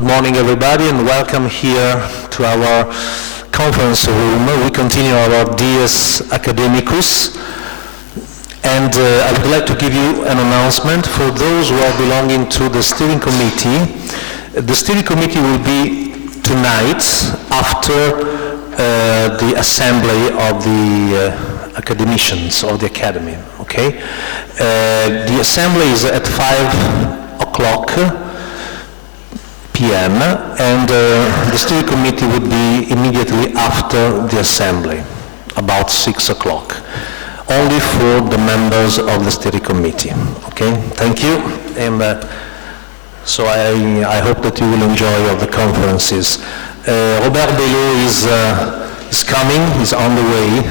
Good morning, everybody, and welcome here to our conference room. We continue our Dies Academicus, and I would like to give you an announcement for those who are belonging to the steering committee. The steering committee will be tonight after the assembly of the academicians of the academy, okay? The assembly is at 5 o'clock p.m. and the steering committee would be immediately after the assembly, about 6 o'clock, only for the members of the steering committee, okay? Thank you, and so I hope that you will enjoy all the conferences. Robert Belot is coming, he's on the way,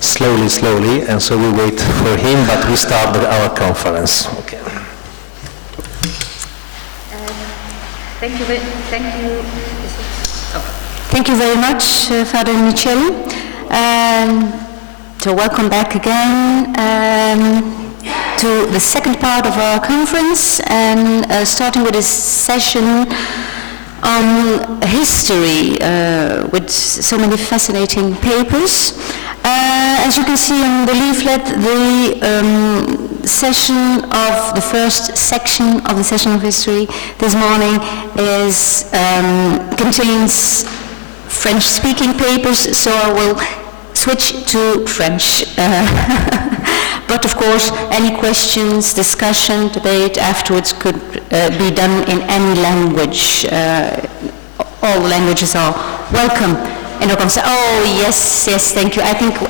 slowly, and so we wait for him, but we start our conference. Okay. Thank you very much, Father Micheli. So welcome back again to the second part of our conference, and starting with a session on history with so many fascinating papers. As you can see in the leaflet, the session of the first section of the session of history this morning contains French-speaking papers, so I will switch to French. But of course, any questions, discussion, debate afterwards could be done in any language. All languages are welcome. Oh, yes, thank you. I think we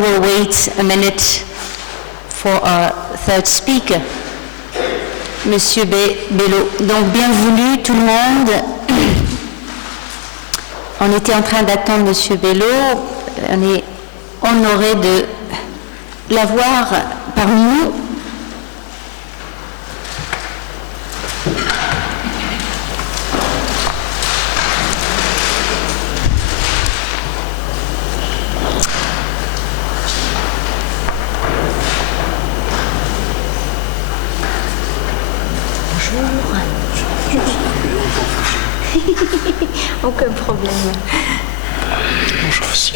will wait a minute for our third speaker, Monsieur Belot. Donc, bienvenue tout le monde. On était en train d'attendre Monsieur Belot. On est honoré de l'avoir parmi nous. Aucun problème. Bonjour aussi.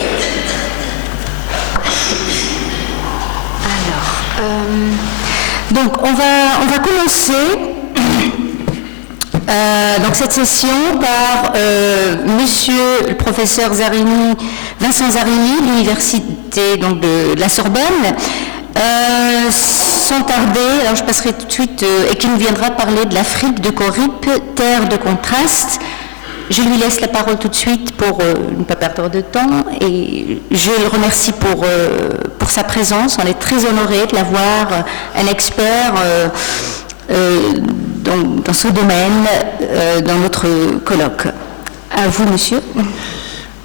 Alors, donc on va commencer donc cette session par Monsieur le professeur Zarini, Vincent Zarini, de l'université donc de la Sorbonne. Sans tarder, alors je passerai tout de suite, et qui nous viendra parler de l'Afrique de Coripe, terre de contraste. Je lui laisse la parole tout de suite pour ne pas perdre de temps, et je le remercie pour sa présence. On est très honorés de l'avoir, un expert dans ce domaine, dans notre colloque. À vous, monsieur.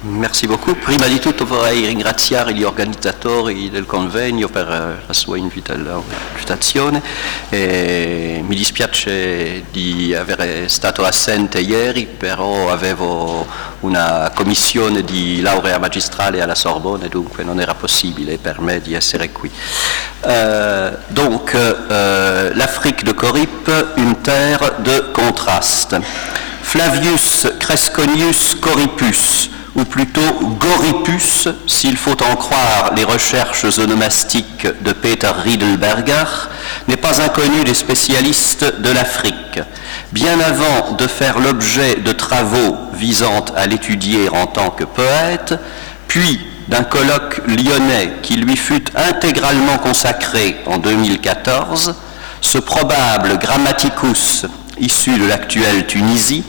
Merci beaucoup. Prima di tutto vorrei ringraziare gli organizzatori del convegno per la sua invitazione. Mi dispiace di essere stato assente ieri, però avevo una commissione di laurea magistrale alla Sorbonne, dunque non era possibile per me di essere qui. Donc, l'Afrique de Coripe, une terre de contraste. Flavius Cresconius Coripus, ou plutôt Goripus, s'il faut en croire les recherches onomastiques de Peter Riedelberger, n'est pas inconnu des spécialistes de l'Afrique. Bien avant de faire l'objet de travaux visant à l'étudier en tant que poète, puis d'un colloque lyonnais qui lui fut intégralement consacré en 2014, ce probable grammaticus, issu de l'actuelle Tunisie,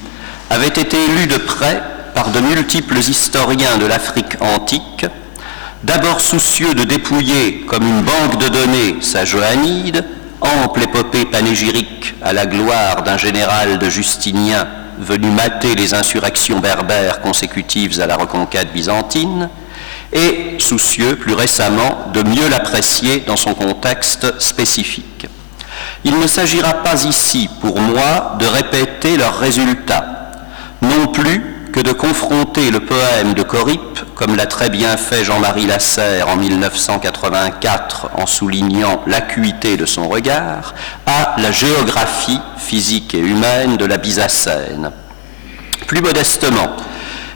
avait été lu de près par de multiples historiens de l'Afrique antique, d'abord soucieux de dépouiller comme une banque de données sa Johannide, ample épopée panégyrique à la gloire d'un général de Justinien venu mater les insurrections berbères consécutives à la reconquête byzantine, et soucieux plus récemment de mieux l'apprécier dans son contexte spécifique. Il ne s'agira pas ici pour moi de répéter leurs résultats, non plus que de confronter le poème de Corippe, comme l'a très bien fait Jean-Marie Lasserre en 1984 en soulignant l'acuité de son regard, à la géographie physique et humaine de la Byzacène. Plus modestement,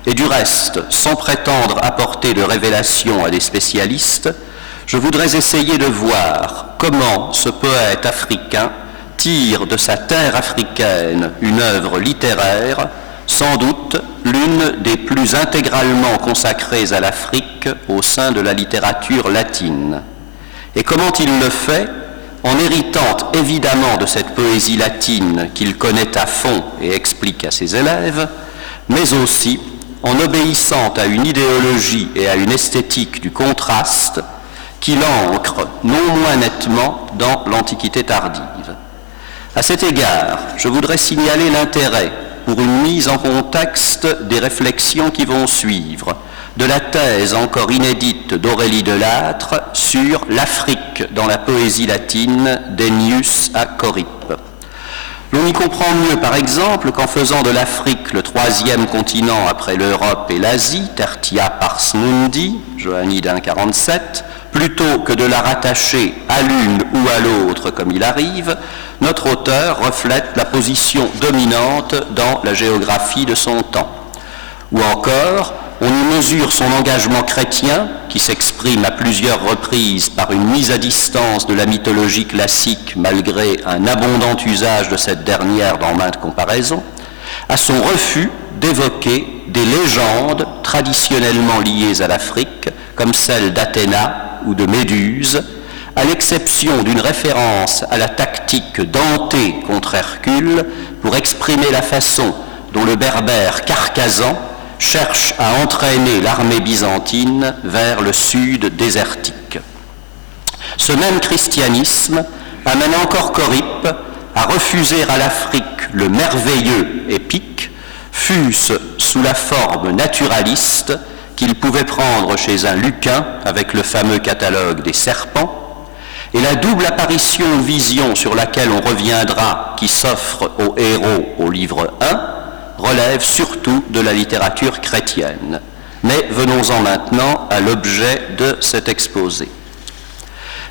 et du reste, sans prétendre apporter de révélations à des spécialistes, je voudrais essayer de voir comment ce poète africain tire de sa terre africaine une œuvre littéraire, sans doute l'une des plus intégralement consacrées à l'Afrique au sein de la littérature latine. Et comment il le fait, en héritant évidemment de cette poésie latine qu'il connaît à fond et explique à ses élèves, mais aussi en obéissant à une idéologie et à une esthétique du contraste qui l'ancre non moins nettement dans l'Antiquité tardive. À cet égard, je voudrais signaler l'intérêt, pour une mise en contexte des réflexions qui vont suivre, de la thèse encore inédite d'Aurélie Delattre sur l'Afrique dans la poésie latine d'Ennius à Corippe. L'on y comprend mieux, par exemple, qu'en faisant de l'Afrique le troisième continent après l'Europe et l'Asie, tertia pars mundi, Johannide 1,47, plutôt que de la rattacher à l'une ou à l'autre comme il arrive, notre auteur reflète la position dominante dans la géographie de son temps. Ou encore, on y mesure son engagement chrétien, qui s'exprime à plusieurs reprises par une mise à distance de la mythologie classique malgré un abondant usage de cette dernière dans maintes comparaisons, à son refus d'évoquer des légendes traditionnellement liées à l'Afrique, comme celle d'Athéna ou de Méduse, à l'exception d'une référence à la tactique d'Antée contre Hercule pour exprimer la façon dont le berbère Carcasan cherche à entraîner l'armée byzantine vers le sud désertique. Ce même christianisme amène encore Corippe à refuser à l'Afrique le merveilleux épique, fût-ce sous la forme naturaliste qu'il pouvait prendre chez un Lucain avec le fameux catalogue des serpents, et la double apparition ou vision sur laquelle on reviendra, qui s'offre aux héros au livre 1, relève surtout de la littérature chrétienne. Mais venons-en maintenant à l'objet de cet exposé.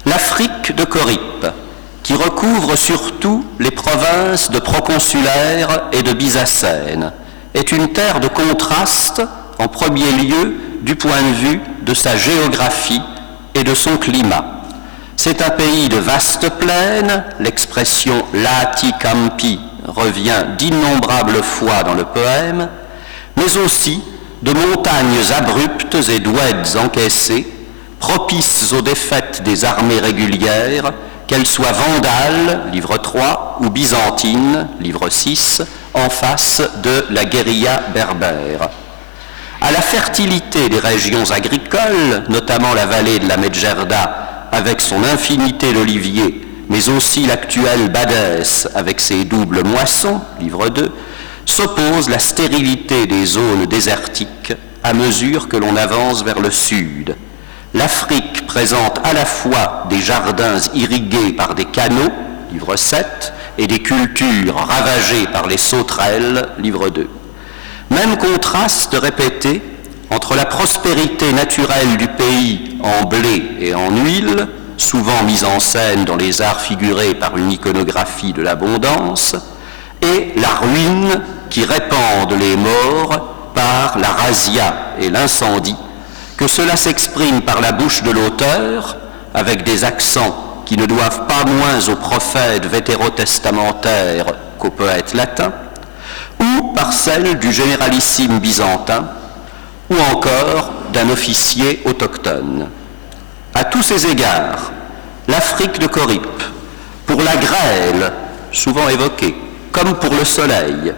L'Afrique de Corippe, qui recouvre surtout les provinces de Proconsulaire et de Byzacène, est une terre de contraste, en premier lieu, du point de vue de sa géographie et de son climat. C'est un pays de vastes plaines, l'expression lati campi revient d'innombrables fois dans le poème, mais aussi de montagnes abruptes et d'oueds encaissés, propices aux défaites des armées régulières, qu'elles soient vandales, livre 3, ou byzantines, livre 6, en face de la guérilla berbère. À la fertilité des régions agricoles, notamment la vallée de la Medjerda, avec son infinité d'oliviers, mais aussi l'actuelle Badès avec ses doubles moissons, livre 2, s'oppose la stérilité des zones désertiques à mesure que l'on avance vers le sud. L'Afrique présente à la fois des jardins irrigués par des canaux, livre 7, et des cultures ravagées par les sauterelles, livre 2. Même contraste répété entre la prospérité naturelle du pays en blé et en huile, souvent mise en scène dans les arts figurés par une iconographie de l'abondance, et la ruine qui répande les morts par la razzia et l'incendie, que cela s'exprime par la bouche de l'auteur, avec des accents qui ne doivent pas moins aux prophètes vétérotestamentaires qu'aux poètes latins, ou par celle du généralissime byzantin, ou encore d'un officier autochtone. À tous ces égards, l'Afrique de Corippe, pour la grêle, souvent évoquée, comme pour le soleil,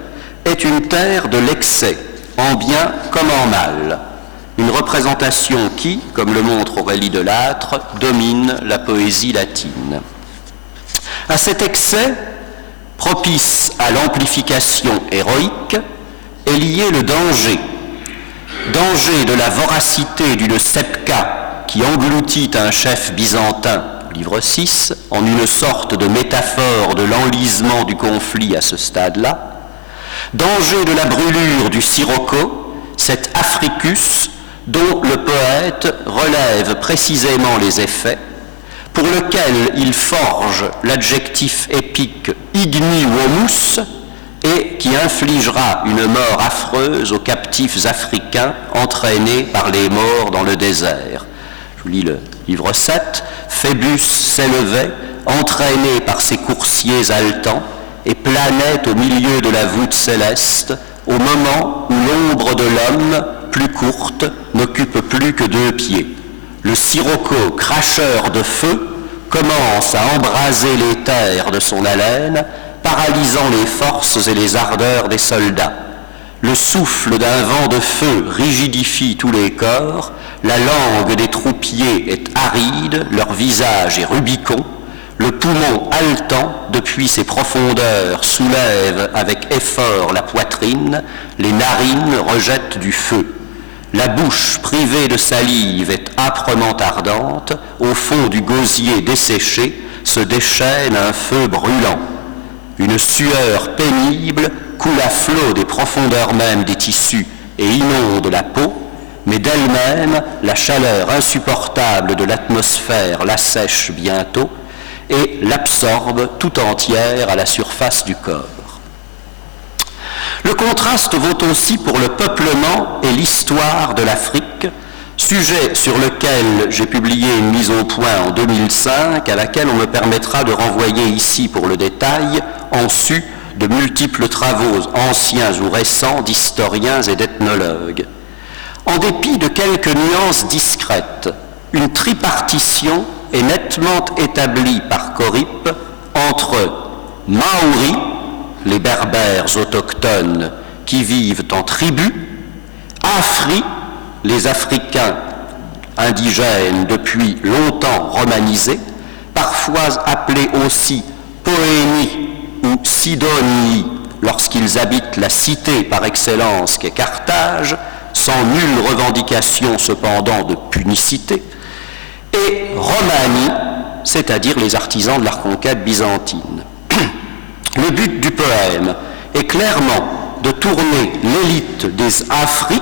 est une terre de l'excès, en bien comme en mal, une représentation qui, comme le montre Aurélie Delattre, domine la poésie latine. À cet excès, propice à l'amplification héroïque, est lié le danger de la voracité d'une sepka qui engloutit un chef byzantin, livre 6, en une sorte de métaphore de l'enlisement du conflit à ce stade-là, Danger de la brûlure du sirocco, cet Africus dont le poète relève précisément les effets, pour lequel il forge l'adjectif épique ignivomus et qui infligera une mort affreuse aux captifs africains entraînés par les morts dans le désert. Je vous lis le livre 7. Phébus s'élevait, entraîné par ses coursiers haletants, et planait au milieu de la voûte céleste, au moment où l'ombre de l'homme, plus courte, n'occupe plus que 2 pieds. Le sirocco, cracheur de feu, commence à embraser les terres de son haleine, paralysant les forces et les ardeurs des soldats. Le souffle d'un vent de feu rigidifie tous les corps, la langue des troupiers est aride, leur visage est Rubicon, le poumon haletant depuis ses profondeurs soulève avec effort la poitrine, les narines rejettent du feu. La bouche privée de salive est âprement ardente, au fond du gosier desséché se déchaîne un feu brûlant. Une sueur pénible coule à flot des profondeurs mêmes des tissus et inonde la peau, mais d'elle-même, la chaleur insupportable de l'atmosphère l'assèche bientôt et l'absorbe tout entière à la surface du corps. Le contraste vaut aussi pour le peuplement et l'histoire de l'Afrique, sujet sur lequel j'ai publié une mise au point en 2005, à laquelle on me permettra de renvoyer ici pour le détail, en su de multiples travaux anciens ou récents d'historiens et d'ethnologues. En dépit de quelques nuances discrètes, une tripartition est nettement établie par Corippe entre Maoris, les berbères autochtones qui vivent en tribus, Afri, les Africains indigènes depuis longtemps romanisés, parfois appelés aussi Poénie ou Sidonie lorsqu'ils habitent la cité par excellence qu'est Carthage, sans nulle revendication cependant de punicité, et Romani, c'est-à-dire les artisans de la reconquête byzantine. Le but du poème est clairement de tourner l'élite des Afri,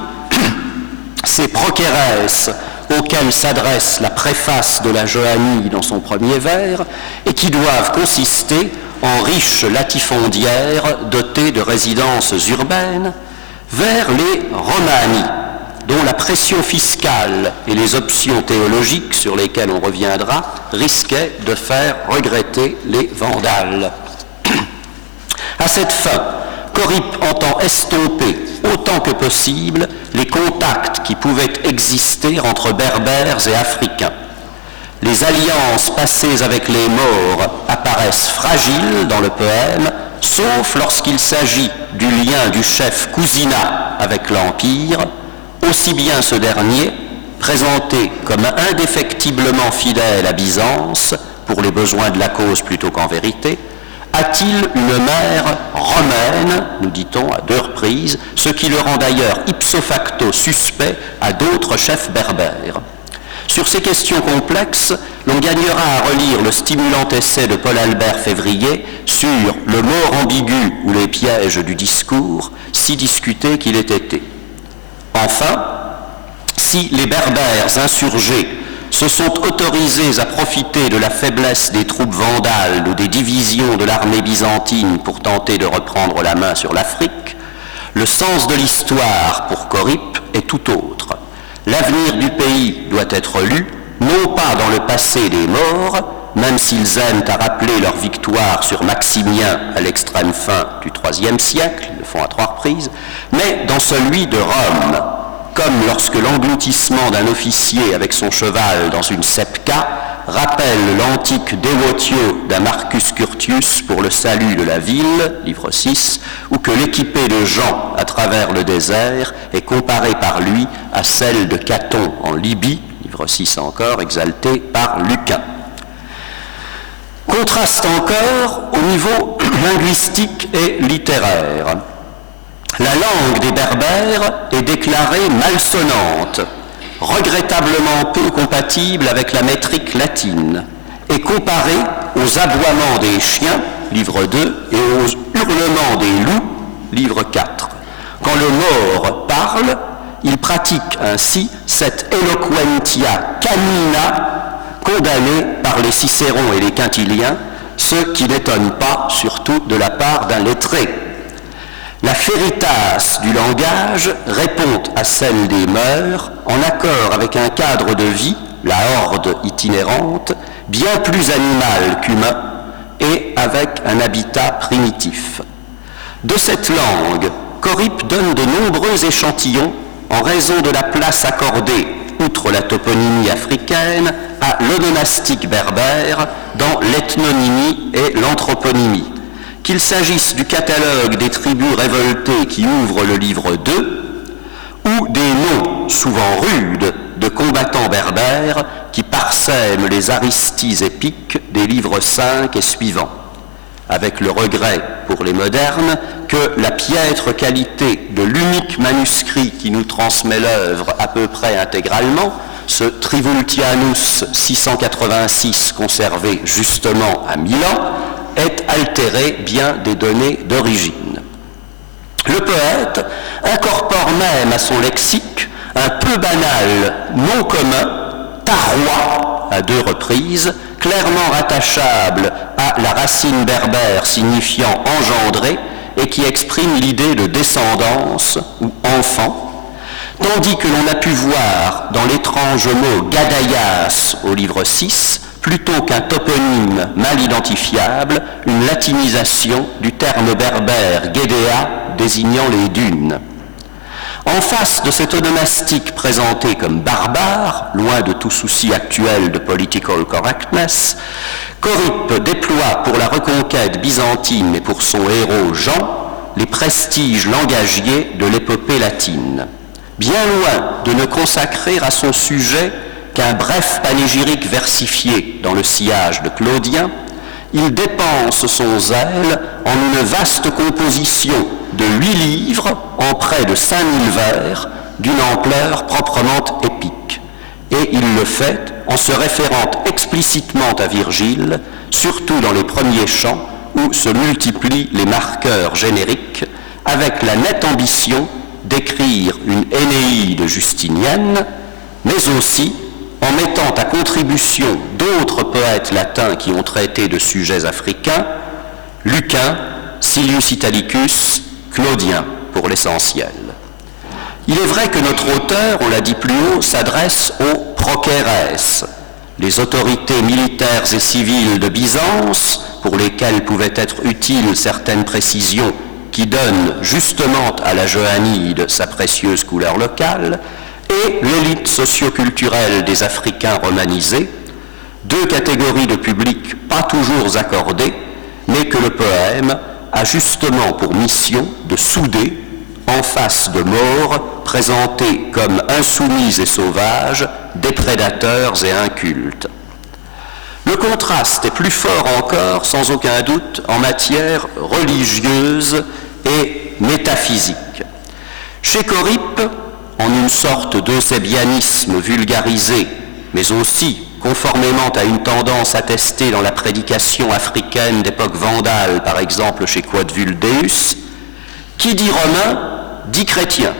ces prokéresses auxquelles s'adresse la préface de la Johannie dans son premier vers, et qui doivent consister en riches latifondières dotées de résidences urbaines, vers les Romani, dont la pression fiscale et les options théologiques sur lesquelles on reviendra risquaient de faire regretter les Vandales. À cette fin, Corippe entend estomper autant que possible les contacts qui pouvaient exister entre berbères et africains. Les alliances passées avec les morts apparaissent fragiles dans le poème, sauf lorsqu'il s'agit du lien du chef Cousina avec l'Empire, aussi bien ce dernier, présenté comme indéfectiblement fidèle à Byzance, pour les besoins de la cause plutôt qu'en vérité, a-t-il une mère romaine, nous dit-on à 2 reprises, ce qui le rend d'ailleurs ipso facto suspect à d'autres chefs berbères. Sur ces questions complexes, l'on gagnera à relire le stimulant essai de Paul-Albert Février sur le mot ambigu ou les pièges du discours, si discuté qu'il ait été. Enfin, si les berbères insurgés se sont autorisés à profiter de la faiblesse des troupes vandales ou des divisions de l'armée byzantine pour tenter de reprendre la main sur l'Afrique, le sens de l'histoire pour Corippe est tout autre. L'avenir du pays doit être lu, non pas dans le passé des morts, même s'ils aiment à rappeler leur victoire sur Maximien à l'extrême fin du IIIe siècle, ils le font à 3 reprises, mais dans celui de Rome, comme lorsque l'engloutissement d'un officier avec son cheval dans une sepka rappelle l'antique dévotio d'un Marcus Curtius pour le salut de la ville, livre 6, ou que l'équipée de Jean à travers le désert est comparée par lui à celle de Caton en Libye, livre 6 encore, exalté par Lucain. Contraste encore au niveau linguistique et littéraire. La langue des Berbères est déclarée malsonnante, regrettablement peu compatible avec la métrique latine, et comparée aux aboiements des chiens, livre 2, et aux hurlements des loups, livre 4. Quand le mort parle, il pratique ainsi cette eloquentia canina condamnée par les Cicérons et les Quintiliens, ce qui n'étonne pas, surtout de la part d'un lettré. La féritas du langage répond à celle des mœurs en accord avec un cadre de vie, la horde itinérante, bien plus animal qu'humain et avec un habitat primitif. De cette langue, Corippe donne de nombreux échantillons en raison de la place accordée, outre la toponymie africaine, à l'onomastique berbère dans l'ethnonymie et l'anthroponymie. Qu'il s'agisse du catalogue des tribus révoltées qui ouvre le livre 2, ou des noms souvent rudes de combattants berbères qui parsèment les aristies épiques des livres 5 et suivants, avec le regret pour les modernes que la piètre qualité de l'unique manuscrit qui nous transmet l'œuvre à peu près intégralement, ce Trivultianus 686 conservé justement à Milan, est altéré bien des données d'origine. Le poète incorpore même à son lexique un peu banal nom commun, taroi, à 2 reprises, clairement rattachable à la racine berbère signifiant engendré et qui exprime l'idée de descendance ou enfant, tandis que l'on a pu voir dans l'étrange mot gadaias au livre 6, plutôt qu'un toponyme mal identifiable, une latinisation du terme berbère Guédéa désignant les dunes. En face de cet onomastique présenté comme barbare, loin de tout souci actuel de political correctness, Corippe déploie pour la reconquête byzantine et pour son héros Jean les prestiges langagiers de l'épopée latine. Bien loin de ne consacrer à son sujet qu'un bref panégyrique versifié dans le sillage de Claudien, il dépense son zèle en une vaste composition de 8 livres en près de 5000 vers d'une ampleur proprement épique. Et il le fait en se référant explicitement à Virgile, surtout dans les premiers chants où se multiplient les marqueurs génériques, avec la nette ambition d'écrire une Énéide justinienne, mais aussi en mettant à contribution d'autres poètes latins qui ont traité de sujets africains, Lucain, Silius Italicus, Claudien, pour l'essentiel. Il est vrai que notre auteur, on l'a dit plus haut, s'adresse aux prokéres, les autorités militaires et civiles de Byzance, pour lesquelles pouvaient être utiles certaines précisions qui donnent justement à la Johannide sa précieuse couleur locale, et l'élite socio-culturelle des Africains romanisés, 2 catégories de publics pas toujours accordées, mais que le poème a justement pour mission de souder en face de morts présentés comme insoumis et sauvages, des prédateurs et incultes. Le contraste est plus fort encore, sans aucun doute, en matière religieuse et métaphysique. Chez Corippe, en une sorte d'eusébianisme vulgarisé, mais aussi conformément à une tendance attestée dans la prédication africaine d'époque vandale, par exemple chez Quodvuldeus, qui dit romain, dit chrétien,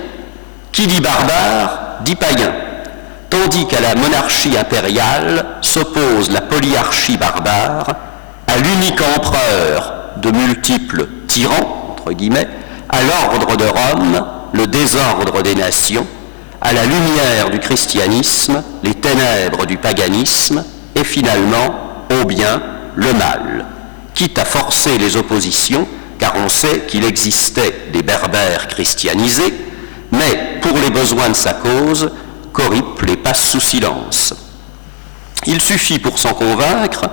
qui dit barbare, dit païen, tandis qu'à la monarchie impériale s'oppose la polyarchie barbare, à l'unique empereur de multiples tyrans, entre guillemets, à l'ordre de Rome, le désordre des nations, à la lumière du christianisme, les ténèbres du paganisme, et finalement, au bien, le mal, quitte à forcer les oppositions, car on sait qu'il existait des berbères christianisés, mais pour les besoins de sa cause, Corippe les passe sous silence. Il suffit pour s'en convaincre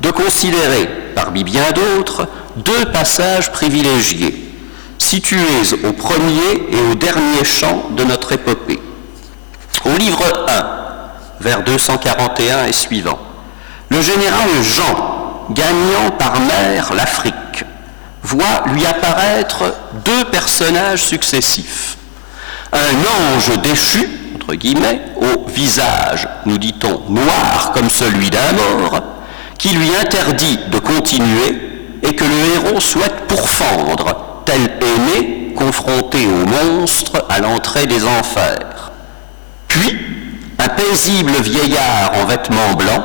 de considérer, parmi bien d'autres, 2 passages privilégiés, situés au premier et au dernier chant de notre épopée. Au livre 1, vers 241 et suivant, le général Jean, gagnant par mer l'Afrique, voit lui apparaître 2 personnages successifs. Un ange déchu, entre guillemets, au visage, nous dit-on, noir comme celui d'un mort, qui lui interdit de continuer et que le héros souhaite pourfendre, tel aîné, confronté au monstre à l'entrée des enfers. Puis, un paisible vieillard en vêtements blancs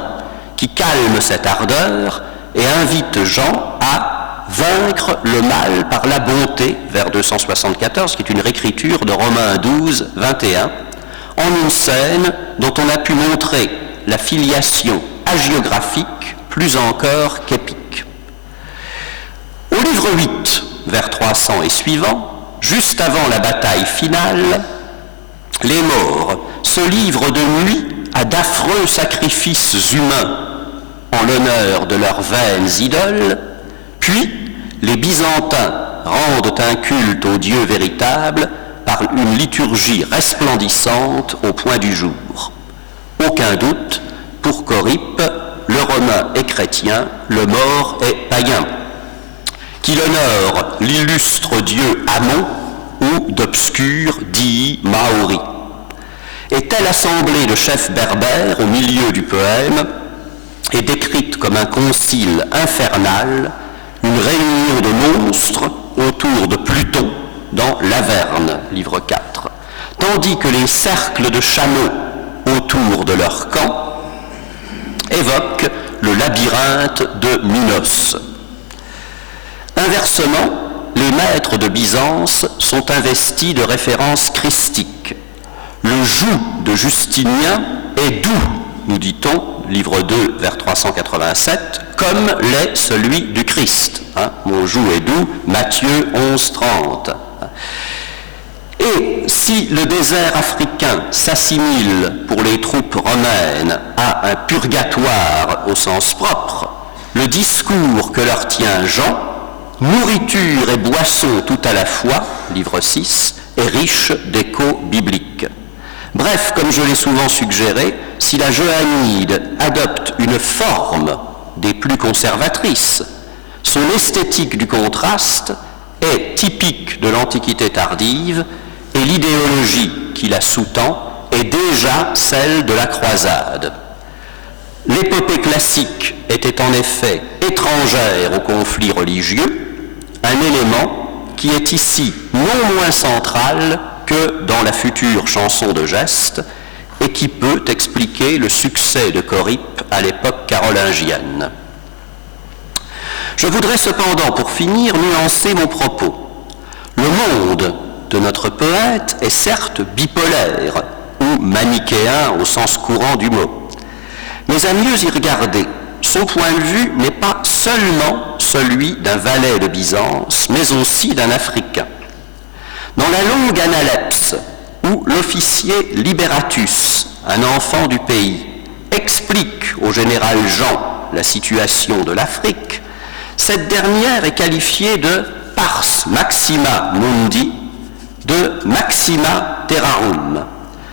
qui calme cette ardeur et invite Jean à vaincre le mal par la bonté, vers 274, qui est une réécriture de Romains 12, 21, en une scène dont on a pu montrer la filiation hagiographique plus encore qu'épique. Au livre 8, vers 300 et suivant, juste avant la bataille finale, les morts se livrent de nuit à d'affreux sacrifices humains en l'honneur de leurs vaines idoles, puis les Byzantins rendent un culte au Dieu véritable par une liturgie resplendissante au point du jour. Aucun doute, pour Corippe, le romain est chrétien, le mort est païen, qu'il honore l'illustre dieu Amon ou d'obscurs dits maoris. Et telle assemblée de chefs berbères au milieu du poème est décrite comme un concile infernal, une réunion de monstres autour de Pluton dans l'Averne, livre 4, tandis que les cercles de chameaux autour de leur camp évoquent le labyrinthe de Minos. Inversement, les maîtres de Byzance sont investis de références christiques. Le joug de Justinien est doux, nous dit-on, livre 2, vers 387, comme l'est celui du Christ. Mon joug est doux, Matthieu 11, 30. Et si le désert africain s'assimile pour les troupes romaines à un purgatoire au sens propre, le discours que leur tient Jean, nourriture et boisson tout à la fois, livre 6, est riche d'échos bibliques. Bref, comme je l'ai souvent suggéré, si la Johannide adopte une forme des plus conservatrices, son esthétique du contraste est typique de l'Antiquité tardive et l'idéologie qui la sous-tend est déjà celle de la croisade. L'épopée classique était en effet étrangère au conflit religieux, un élément qui est ici non moins central que dans la future chanson de geste et qui peut expliquer le succès de Corippe à l'époque carolingienne. Je voudrais cependant, pour finir, nuancer mon propos. Le monde de notre poète est certes bipolaire ou manichéen au sens courant du mot, mais à mieux y regarder, son point de vue n'est pas seulement celui d'un valet de Byzance, mais aussi d'un Africain. Dans la longue analepse où l'officier Liberatus, un enfant du pays, explique au général Jean la situation de l'Afrique, cette dernière est qualifiée de pars maxima mundi, de maxima terrarum,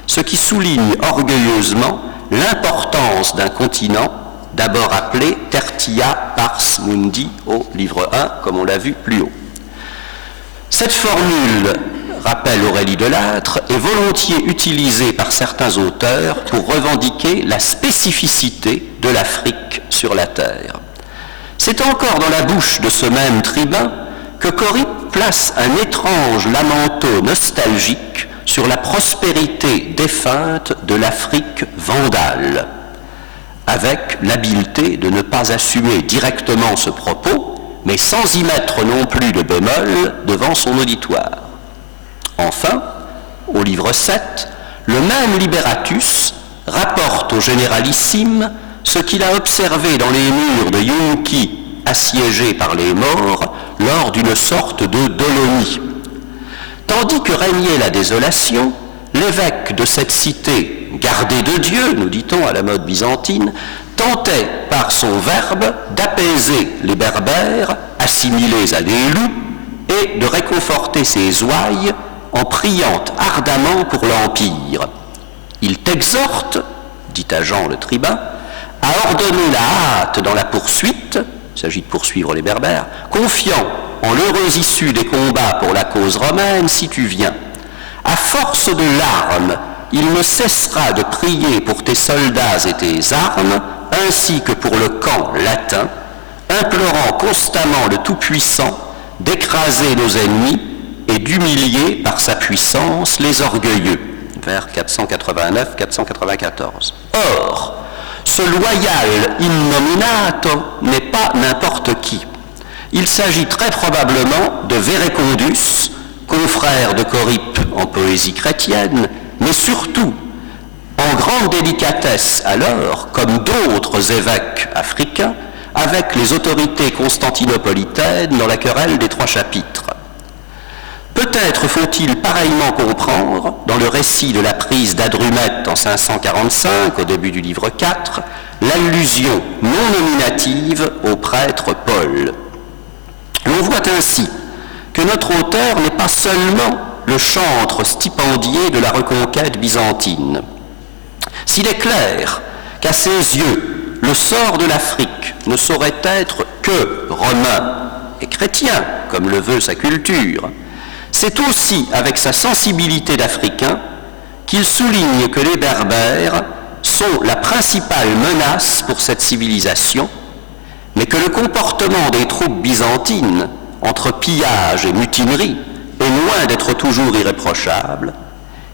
ce qui souligne orgueilleusement l'importance d'un continent d'abord appelé tertia pars mundi au livre 1, comme on l'a vu plus haut. Cette formule, rappelle Aurélie Delattre, est volontiers utilisée par certains auteurs pour revendiquer la spécificité de l'Afrique sur la terre. C'est encore dans la bouche de ce même tribun que Corippe place un étrange lamento nostalgique sur la prospérité défunte de l'Afrique vandale, avec l'habileté de ne pas assumer directement ce propos, mais sans y mettre non plus de bémol devant son auditoire. Enfin, au livre 7, le même Liberatus rapporte au généralissime ce qu'il a observé dans les murs de Yonki, assiégés par les morts, lors d'une sorte de dolonie. Tandis que régnait la désolation, l'évêque de cette cité, gardé de Dieu, nous dit-on à la mode byzantine, tentait par son verbe d'apaiser les berbères, assimilés à des loups, et de réconforter ses ouailles en priant ardemment pour l'Empire. Il t'exhorte, dit à Jean le tribun, à ordonner la hâte dans la poursuite, il s'agit de poursuivre les berbères, confiant en l'heureuse issue des combats pour la cause romaine si tu viens. À force de larmes, il ne cessera de prier pour tes soldats et tes armes, ainsi que pour le camp latin, implorant constamment le Tout-Puissant d'écraser nos ennemis et d'humilier par sa puissance les orgueilleux, vers 489-494. Or, ce loyal innominato n'est pas n'importe qui. Il s'agit très probablement de Vérécondus, confrère de Corippe en poésie chrétienne, mais surtout, en grande délicatesse alors, comme d'autres évêques africains, avec les autorités constantinopolitaines dans la querelle des 3 chapitres. Peut-être faut-il pareillement comprendre, dans le récit de la prise d'Adrumète en 545, au début du livre 4, l'allusion non nominative au prêtre Paul. L'on voit ainsi que notre auteur n'est pas seulement le chantre stipendié de la reconquête byzantine. S'il est clair qu'à ses yeux, le sort de l'Afrique ne saurait être que romain et chrétien, comme le veut sa culture, c'est aussi avec sa sensibilité d'Africain qu'il souligne que les Berbères sont la principale menace pour cette civilisation, mais que le comportement des troupes byzantines, entre pillage et mutinerie, est loin d'être toujours irréprochable,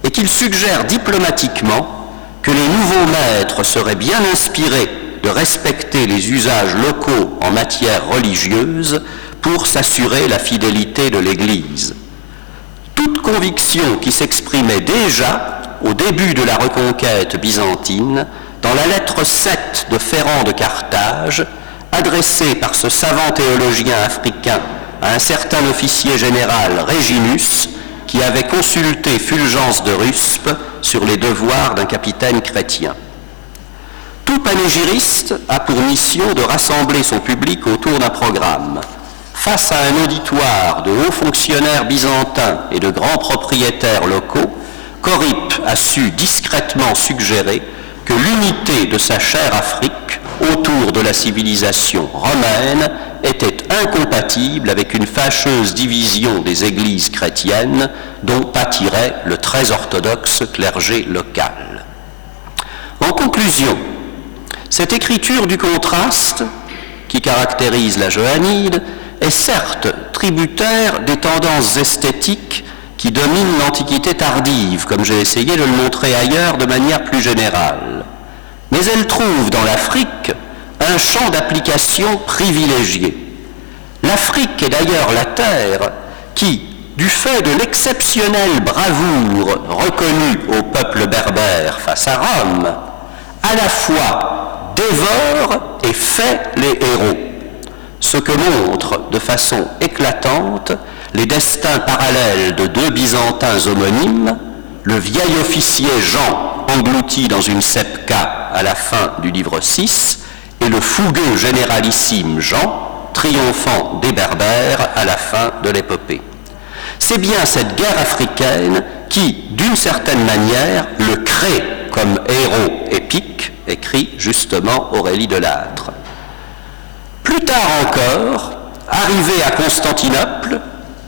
et qu'il suggère diplomatiquement que les nouveaux maîtres seraient bien inspirés de respecter les usages locaux en matière religieuse pour s'assurer la fidélité de l'Église. Toute conviction qui s'exprimait déjà au début de la reconquête byzantine dans la lettre 7 de Ferrand de Carthage, adressée par ce savant théologien africain à un certain officier général Réginus, qui avait consulté Fulgence de Ruspe sur les devoirs d'un capitaine chrétien. Tout panégyriste a pour mission de rassembler son public autour d'un programme. Face à un auditoire de hauts fonctionnaires byzantins et de grands propriétaires locaux, Corippe a su discrètement suggérer que l'unité de sa chère Afrique autour de la civilisation romaine était incompatible avec une fâcheuse division des églises chrétiennes dont pâtirait le très orthodoxe clergé local. En conclusion, cette écriture du contraste, qui caractérise la Johannide, est certes tributaire des tendances esthétiques qui dominent l'Antiquité tardive, comme j'ai essayé de le montrer ailleurs de manière plus générale. Mais elle trouve dans l'Afrique un champ d'application privilégié. L'Afrique est d'ailleurs la terre qui, du fait de l'exceptionnelle bravoure reconnue au peuple berbère face à Rome, à la fois dévore et fait les héros, ce que montrent de façon éclatante les destins parallèles de 2 Byzantins homonymes, le vieil officier Jean englouti dans une sepka à la fin du livre 6 et le fougueux généralissime Jean triomphant des Berbères à la fin de l'épopée. C'est bien cette guerre africaine qui, d'une certaine manière, le crée comme héros épique, écrit justement Aurélie de Lattre. Plus tard encore, arrivé à Constantinople,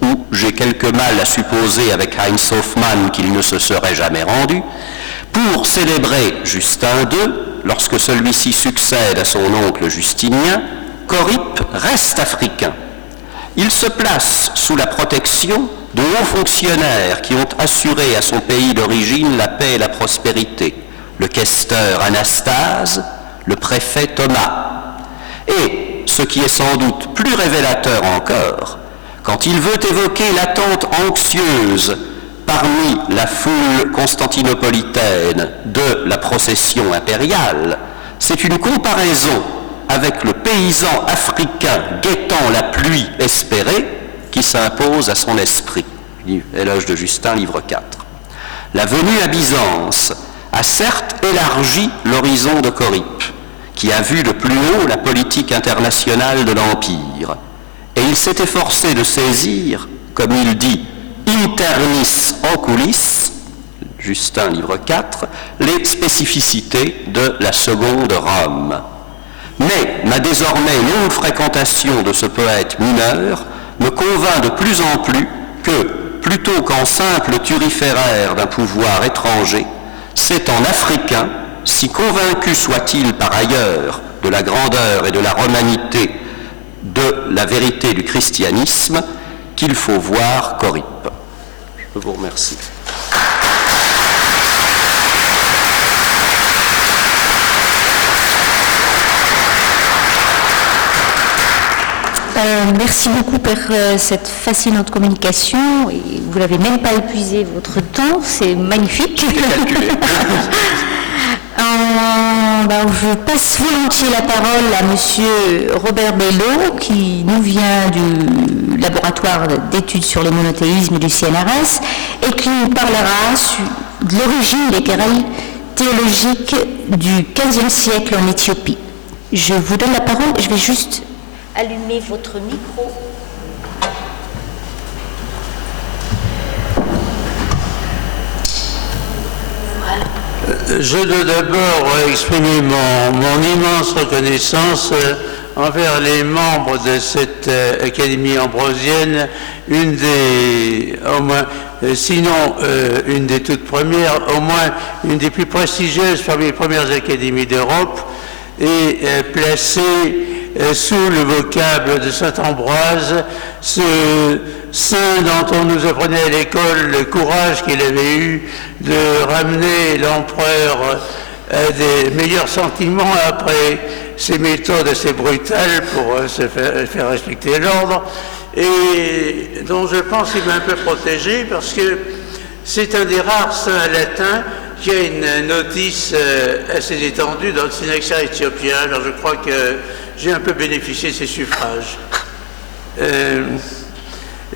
où j'ai quelque mal à supposer avec Heinz Hoffmann qu'il ne se serait jamais rendu, pour célébrer Justin II, lorsque celui-ci succède à son oncle Justinien, Corippe reste africain. Il se place sous la protection de hauts fonctionnaires qui ont assuré à son pays d'origine la paix et la prospérité, le questeur Anastase, le préfet Thomas. Et, ce qui est sans doute plus révélateur encore, quand il veut évoquer l'attente anxieuse parmi la foule constantinopolitaine de la procession impériale, c'est une comparaison avec le paysan africain guettant la pluie espérée qui s'impose à son esprit. Éloge de Justin, livre 4. La venue à Byzance a certes élargi l'horizon de Corippe, qui a vu de plus haut la politique internationale de l'Empire, et il s'est efforcé de saisir, comme il dit, internis oculis, Justin, livre 4, les spécificités de la seconde Rome. Mais ma désormais longue fréquentation de ce poète mineur me convainc de plus en plus que, plutôt qu'en simple turiféraire d'un pouvoir étranger, c'est en africain, si convaincu soit-il par ailleurs de la grandeur et de la romanité de la vérité du christianisme, qu'il faut voir Corippe. Je vous remercie. Merci beaucoup pour cette fascinante communication. Et vous n'avez même pas épuisé votre temps, c'est magnifique. Je passe volontiers la parole à Monsieur Robert Bello, qui nous vient du laboratoire d'études sur le monothéisme du CNRS et qui nous parlera de l'origine des querelles théologiques du XVe siècle en Éthiopie. Je vous donne la parole, je vais juste allumer votre micro. Je dois d'abord exprimer mon immense reconnaissance envers les membres de cette Académie ambrosienne, une des, au moins, sinon une des toutes premières, au moins une des plus prestigieuses parmi les premières académies d'Europe, et placée sous le vocable de saint Ambroise, ce saint dont on nous apprenait à l'école le courage qu'il avait eu de ramener l'empereur à des meilleurs sentiments après ces méthodes assez brutales pour se faire respecter l'ordre, et dont je pense qu'il m'a un peu protégé parce que c'est un des rares saints latins qui a une notice assez étendue dans le synaxaire éthiopien. Alors je crois que j'ai un peu bénéficié de ses suffrages.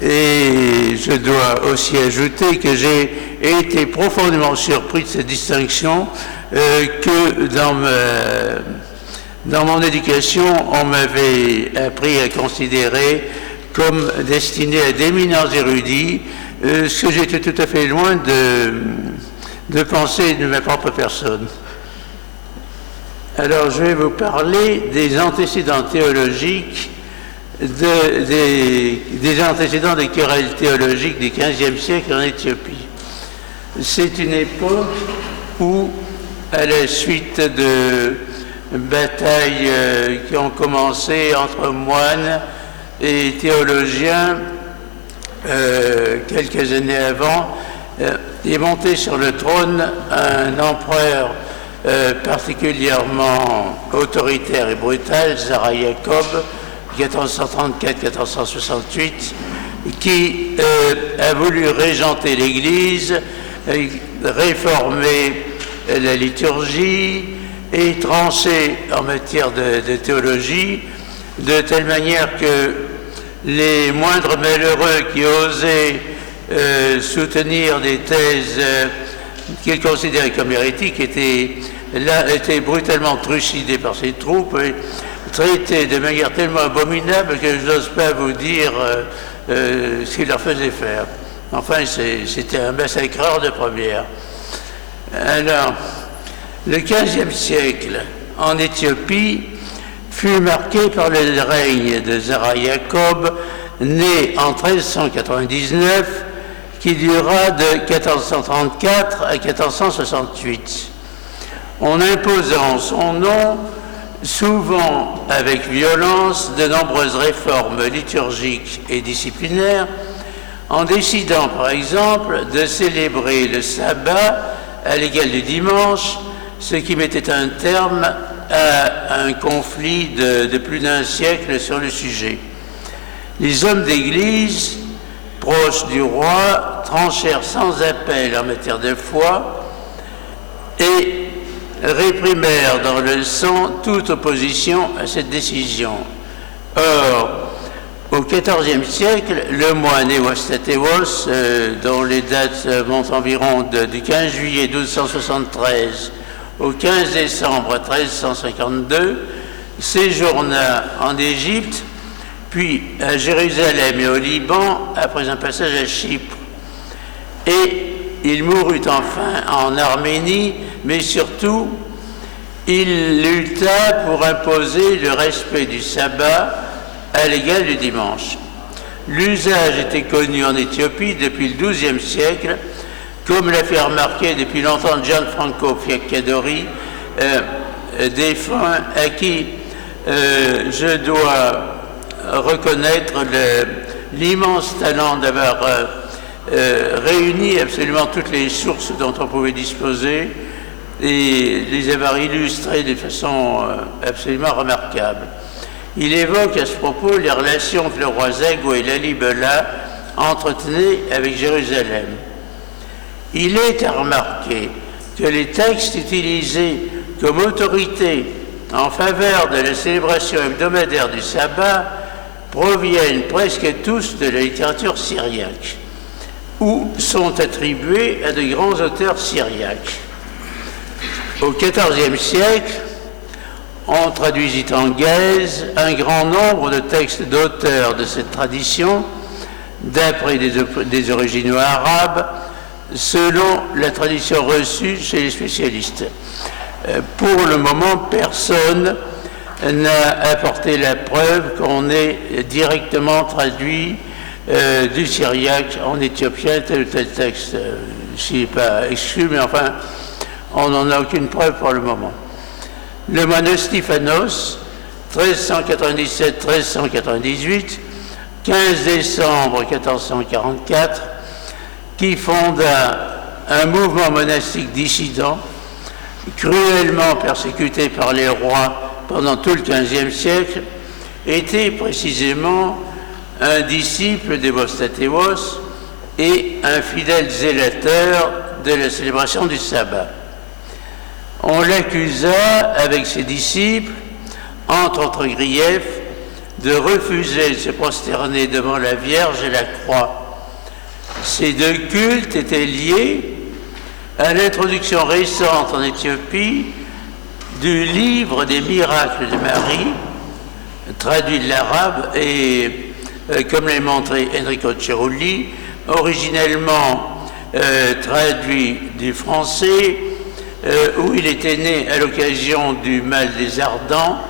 Et je dois aussi ajouter que j'ai été profondément surpris de cette distinction que dans mon éducation, on m'avait appris à considérer comme destiné à d'éminents érudits, ce que j'étais tout à fait loin de penser de ma propre personne. Alors, je vais vous parler des antécédents théologiques, des antécédents des querelles théologiques du XVe siècle en Éthiopie. C'est une époque où, à la suite de batailles qui ont commencé entre moines et théologiens, quelques années avant, est monté sur le trône un empereur particulièrement autoritaire et brutal, Zara Yacob, 1434-1468, qui a voulu régenter l'Église, réformer la liturgie et trancher en matière de théologie, de telle manière que les moindres malheureux qui osaient soutenir des thèses qu'il considérait comme hérétiques étaient brutalement trucidés par ses troupes et traités de manière tellement abominable que je n'ose pas vous dire ce qu'il leur faisait faire. Enfin, c'était un massacreur de première. Alors, le XVe siècle en Éthiopie fut marqué par le règne de Zara Yacob, né en 1399, qui dura de 1434 à 1468. En imposant son nom, souvent avec violence, de nombreuses réformes liturgiques et disciplinaires, en décidant par exemple de célébrer le sabbat à l'égal du dimanche, ce qui mettait un terme à un conflit de plus d'un siècle sur le sujet. Les hommes d'Église, proches du roi, tranchèrent sans appel en matière de foi et réprimèrent dans le sang toute opposition à cette décision. Or, au XIVe siècle, le moine Eustathéos, dont les dates montent environ du 15 juillet 1273 au 15 décembre 1352, séjourna en Égypte, puis à Jérusalem et au Liban, après un passage à Chypre. Et il mourut enfin en Arménie, mais surtout, il lutta pour imposer le respect du sabbat à l'égal du dimanche. L'usage était connu en Éthiopie depuis le XIIe siècle, comme l'a fait remarquer depuis longtemps Gianfranco Fiaccadori, défunt, à qui je dois reconnaître l'immense talent d'avoir réuni absolument toutes les sources dont on pouvait disposer et les avoir illustrées de façon absolument remarquable. Il évoque à ce propos les relations que le roi Zego et Lalibela entretenaient avec Jérusalem. Il est à remarquer que les textes utilisés comme autorité en faveur de la célébration hebdomadaire du sabbat proviennent presque tous de la littérature syriaque ou sont attribués à de grands auteurs syriaques. Au XIVe siècle, on traduisit en gaèse un grand nombre de textes d'auteurs de cette tradition, d'après des originaux arabes, selon la tradition reçue chez les spécialistes. Pour le moment, personne n'a apporté la preuve qu'on ait directement traduit du syriaque en éthiopien tel ou tel texte. Je n'est pas exclu, mais enfin, on n'en a aucune preuve pour le moment. Le moine Stéphanos, 1397-1398, 15 décembre 1444, qui fonda un mouvement monastique dissident, cruellement persécuté par les rois pendant tout le XVe siècle, était précisément un disciple d'Hévostatéos et un fidèle zélateur de la célébration du sabbat. On l'accusa, avec ses disciples, entre autres griefs, de refuser de se prosterner devant la Vierge et la croix. Ces deux cultes étaient liés à l'introduction récente en Éthiopie du livre des miracles de Marie, traduit de l'arabe et, comme l'a montré Enrico Cerulli, originellement traduit du français, où il était né à l'occasion du mal des Ardents,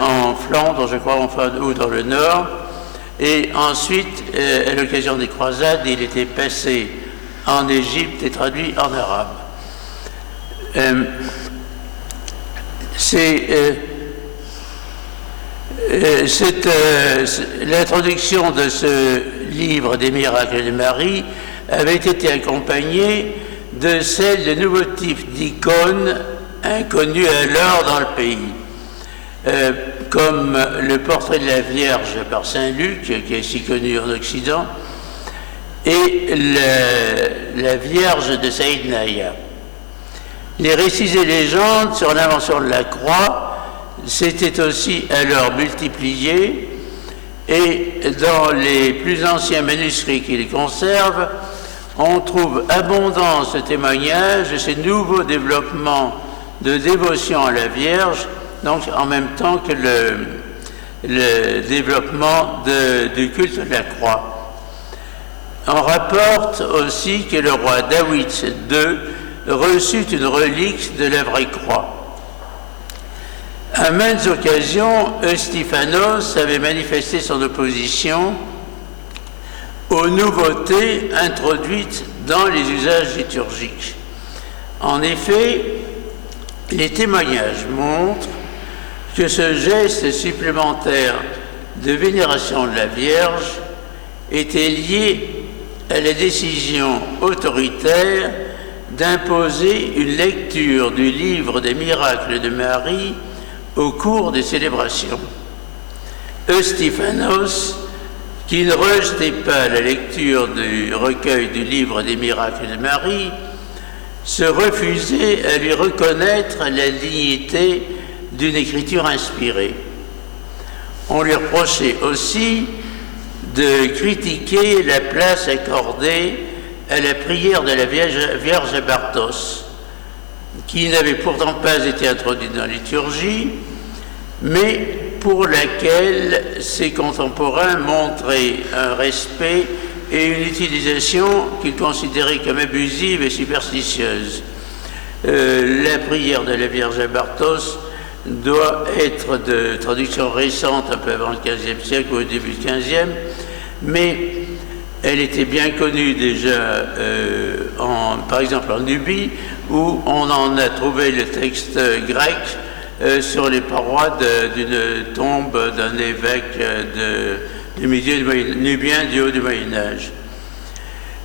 en Flandre, je crois, enfin, ou dans le Nord, et ensuite, à l'occasion des croisades, il était passé en Égypte et traduit en arabe. L'introduction de ce livre des miracles de Marie avait été accompagnée de celle de nouveaux types d'icônes inconnus alors dans le pays, comme le portrait de la Vierge par Saint Luc, qui est si connu en Occident, et la Vierge de Saïd Naya. Les récits et légendes sur l'invention de la croix s'étaient aussi alors multipliés, et dans les plus anciens manuscrits qu'ils conservent, on trouve abondance de témoignages de ces nouveaux développements de dévotion à la Vierge, donc en même temps que le développement du culte de la croix. On rapporte aussi que le roi David II reçut une relique de la vraie croix. À maintes occasions, Eustéphanos avait manifesté son opposition aux nouveautés introduites dans les usages liturgiques. En effet, les témoignages montrent que ce geste supplémentaire de vénération de la Vierge était lié à la décision autoritaire d'imposer une lecture du livre des miracles de Marie au cours des célébrations. Eustéphanos, qui ne rejetait pas la lecture du recueil du livre des miracles de Marie, se refusait à lui reconnaître la dignité d'une écriture inspirée. On lui reprochait aussi de critiquer la place accordée à la prière de la Vierge Bartos, qui n'avait pourtant pas été introduite dans la liturgie, mais pour laquelle ses contemporains montraient un respect et une utilisation qu'ils considéraient comme abusive et superstitieuse. La prière de la Vierge Bartos doit être de traduction récente, un peu avant le XVe siècle ou au début du XVe, mais elle était bien connue déjà, par exemple en Nubie, où on en a trouvé le texte grec sur les parois d'une tombe d'un évêque du milieu nubien du haut du Moyen-Âge.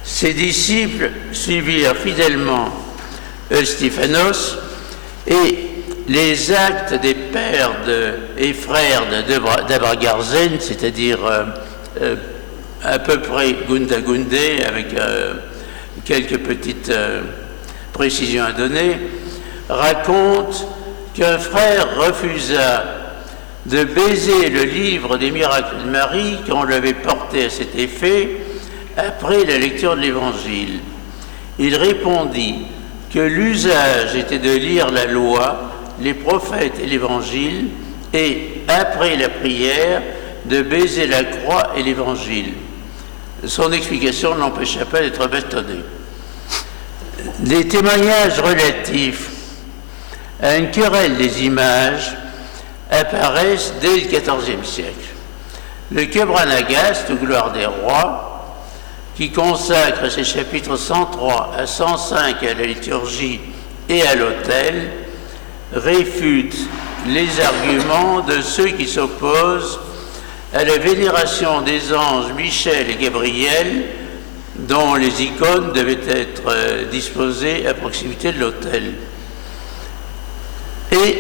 Ses disciples suivirent fidèlement Eustéphanos et les actes des pères et frères d'Abragarzen, c'est-à-dire à peu près Gunda Gundé, avec quelques petites précisions à donner, racontent qu'un frère refusa de baiser le livre des miracles de Marie qu'on lui avait porté à cet effet après la lecture de l'Évangile. Il répondit que l'usage était de lire la loi, les prophètes et l'Évangile, et après la prière, de baiser la croix et l'Évangile. Son explication ne l'empêcha pas d'être bâtonné. Des témoignages relatifs à une querelle des images apparaissent dès le XIVe siècle. Le Kebranagast, ou Gloire des rois, qui consacre ses chapitres 103 à 105 à la liturgie et à l'autel, réfute les arguments de ceux qui s'opposent à la vénération des anges Michel et Gabriel, dont les icônes devaient être disposées à proximité de l'autel, et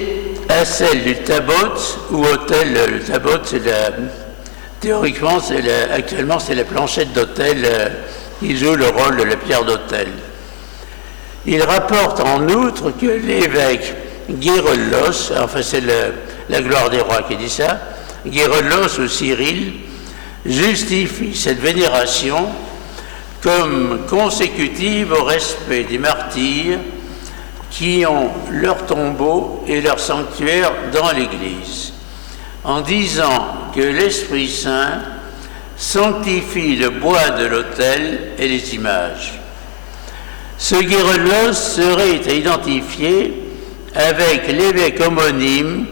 à celle du Tabot, ou autel. Le Tabot, théoriquement, actuellement, c'est la planchette d'autel qui joue le rôle de la pierre d'autel. Il rapporte en outre que l'évêque Guérollos, enfin c'est la Gloire des rois qui dit ça, Guérollos ou Cyril, justifie cette vénération comme consécutive au respect des martyrs qui ont leur tombeau et leur sanctuaire dans l'Église, en disant que l'Esprit Saint sanctifie le bois de l'autel et les images. Ce Guérollos serait à identifier avec l'évêque homonyme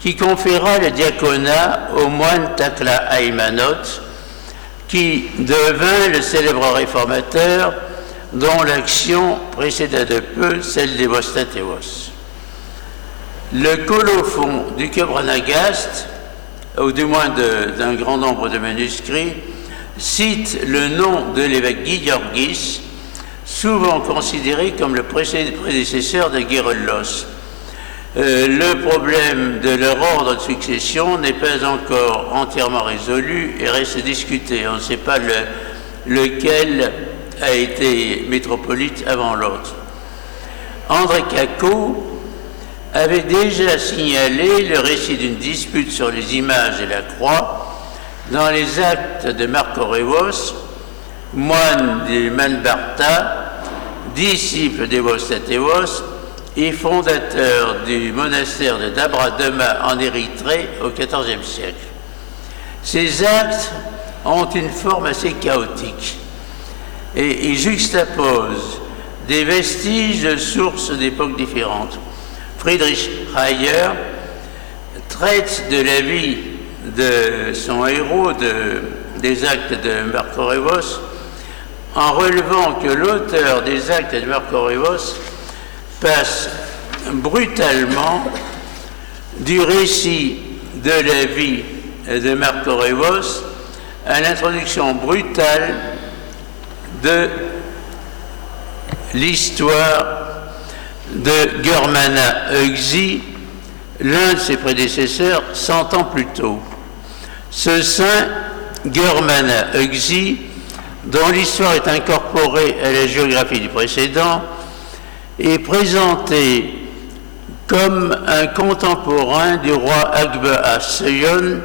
qui conféra le diaconat au moine Takla Haymanot, qui devint le célèbre réformateur dont l'action précéda de peu celle des Vostatéos. Le colophon du Kebranagast, ou du moins d'un grand nombre de manuscrits, cite le nom de l'évêque Guiorgis, souvent considéré comme le prédécesseur de Guérollos. Le problème de leur ordre de succession n'est pas encore entièrement résolu et reste discuté. On ne sait pas lequel a été métropolite avant l'autre. André Caco avait déjà signalé le récit d'une dispute sur les images et la croix dans les actes de Marcorévos, moine du Manbarta, disciple des Vostatéos et fondateur du monastère de Dabra-Dema en Érythrée au XIVe siècle. Ces actes ont une forme assez chaotique et ils juxtaposent des vestiges de sources d'époques différentes. Friedrich Heyer traite de la vie de son héros des actes de Marcorévos en relevant que l'auteur des actes de Marcorévos passe brutalement du récit de la vie de Marcorévos à l'introduction brutale de l'histoire de Germana Euxi, l'un de ses prédécesseurs, 100 ans plus tôt. Ce saint Germana Euxi, dont l'histoire est incorporée à la géographie du précédent, est présenté comme un contemporain du roi Agbe Seyon,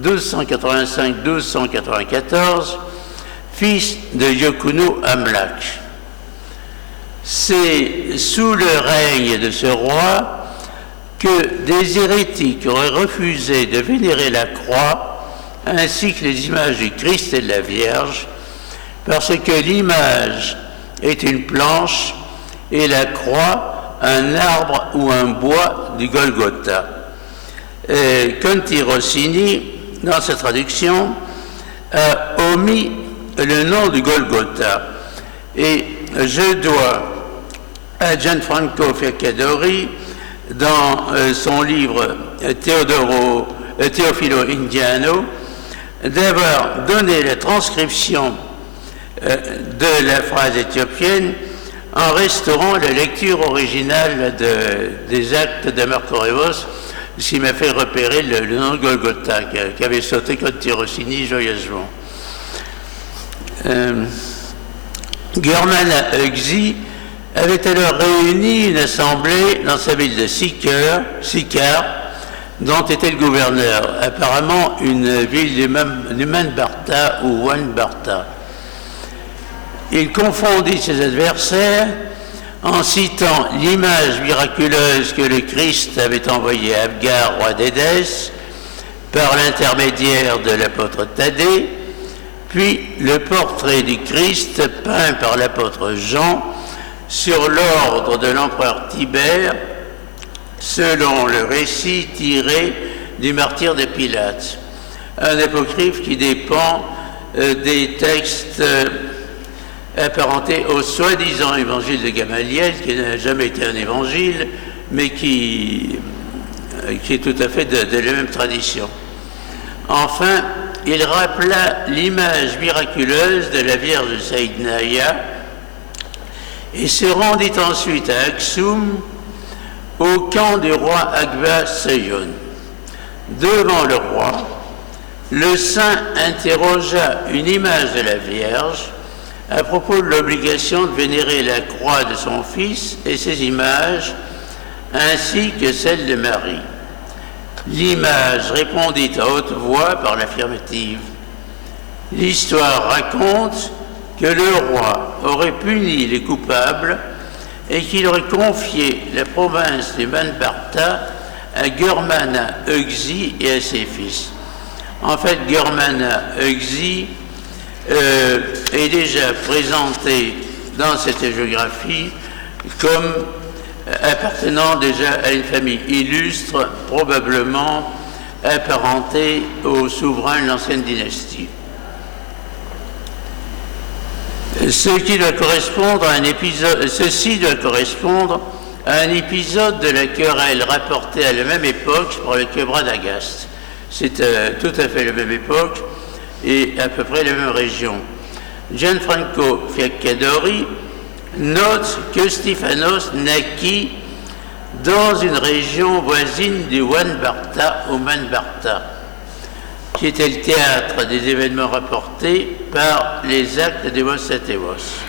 1285-1294, fils de Yokunu Amlak. C'est sous le règne de ce roi que des hérétiques auraient refusé de vénérer la croix ainsi que les images du Christ et de la Vierge, parce que l'image est une planche et la croix un arbre ou un bois du Golgotha. Conti Rossini, dans sa traduction, a omis le nom du Golgotha. Et je dois à Gianfranco Fiaccadori, dans son livre Teofilo Indiano, d'avoir donné la transcription de la phrase éthiopienne en restaurant la lecture originale des actes de Marco-Revos, ce qui m'a fait repérer le nom de Golgotha, qui avait sauté Conti Rossini joyeusement. German Huxley avait alors réuni une assemblée dans sa ville de Sikar, dont était le gouverneur, apparemment une ville du Manbarta ou Wanbarta. Il confondit ses adversaires en citant l'image miraculeuse que le Christ avait envoyée à Abgar, roi d'Édesse, par l'intermédiaire de l'apôtre Thaddée, puis le portrait du Christ peint par l'apôtre Jean sur l'ordre de l'empereur Tibère, selon le récit tiré du martyre de Pilate, un apocryphe qui dépend des textes apparentés au soi-disant évangile de Gamaliel, qui n'a jamais été un évangile, mais qui est tout à fait de la même tradition. Enfin, il rappela l'image miraculeuse de la Vierge Saïd Naya et se rendit ensuite à Aksum, au camp du roi Agba Seyon. Devant le roi, le saint interrogea une image de la Vierge à propos de l'obligation de vénérer la croix de son fils et ses images, ainsi que celle de Marie. L'image répondit à haute voix par l'affirmative. L'histoire raconte que le roi aurait puni les coupables et qu'il aurait confié la province du Manbarta à Germana Huxley et à ses fils. En fait, Germana Huxley est déjà présenté dans cette géographie comme appartenant déjà à une famille illustre, probablement apparentée aux souverains de l'ancienne dynastie. Ceci doit correspondre à un épisode de la querelle rapportée à la même époque par le Quebra d'Agast. C'est tout à fait la même époque et à peu près la même région. Gianfranco Fiaccadori note que Stéphanos naquit dans une région voisine du Wanbarta au Manbarta, qui était le théâtre des événements rapportés par les actes de Vosatevos.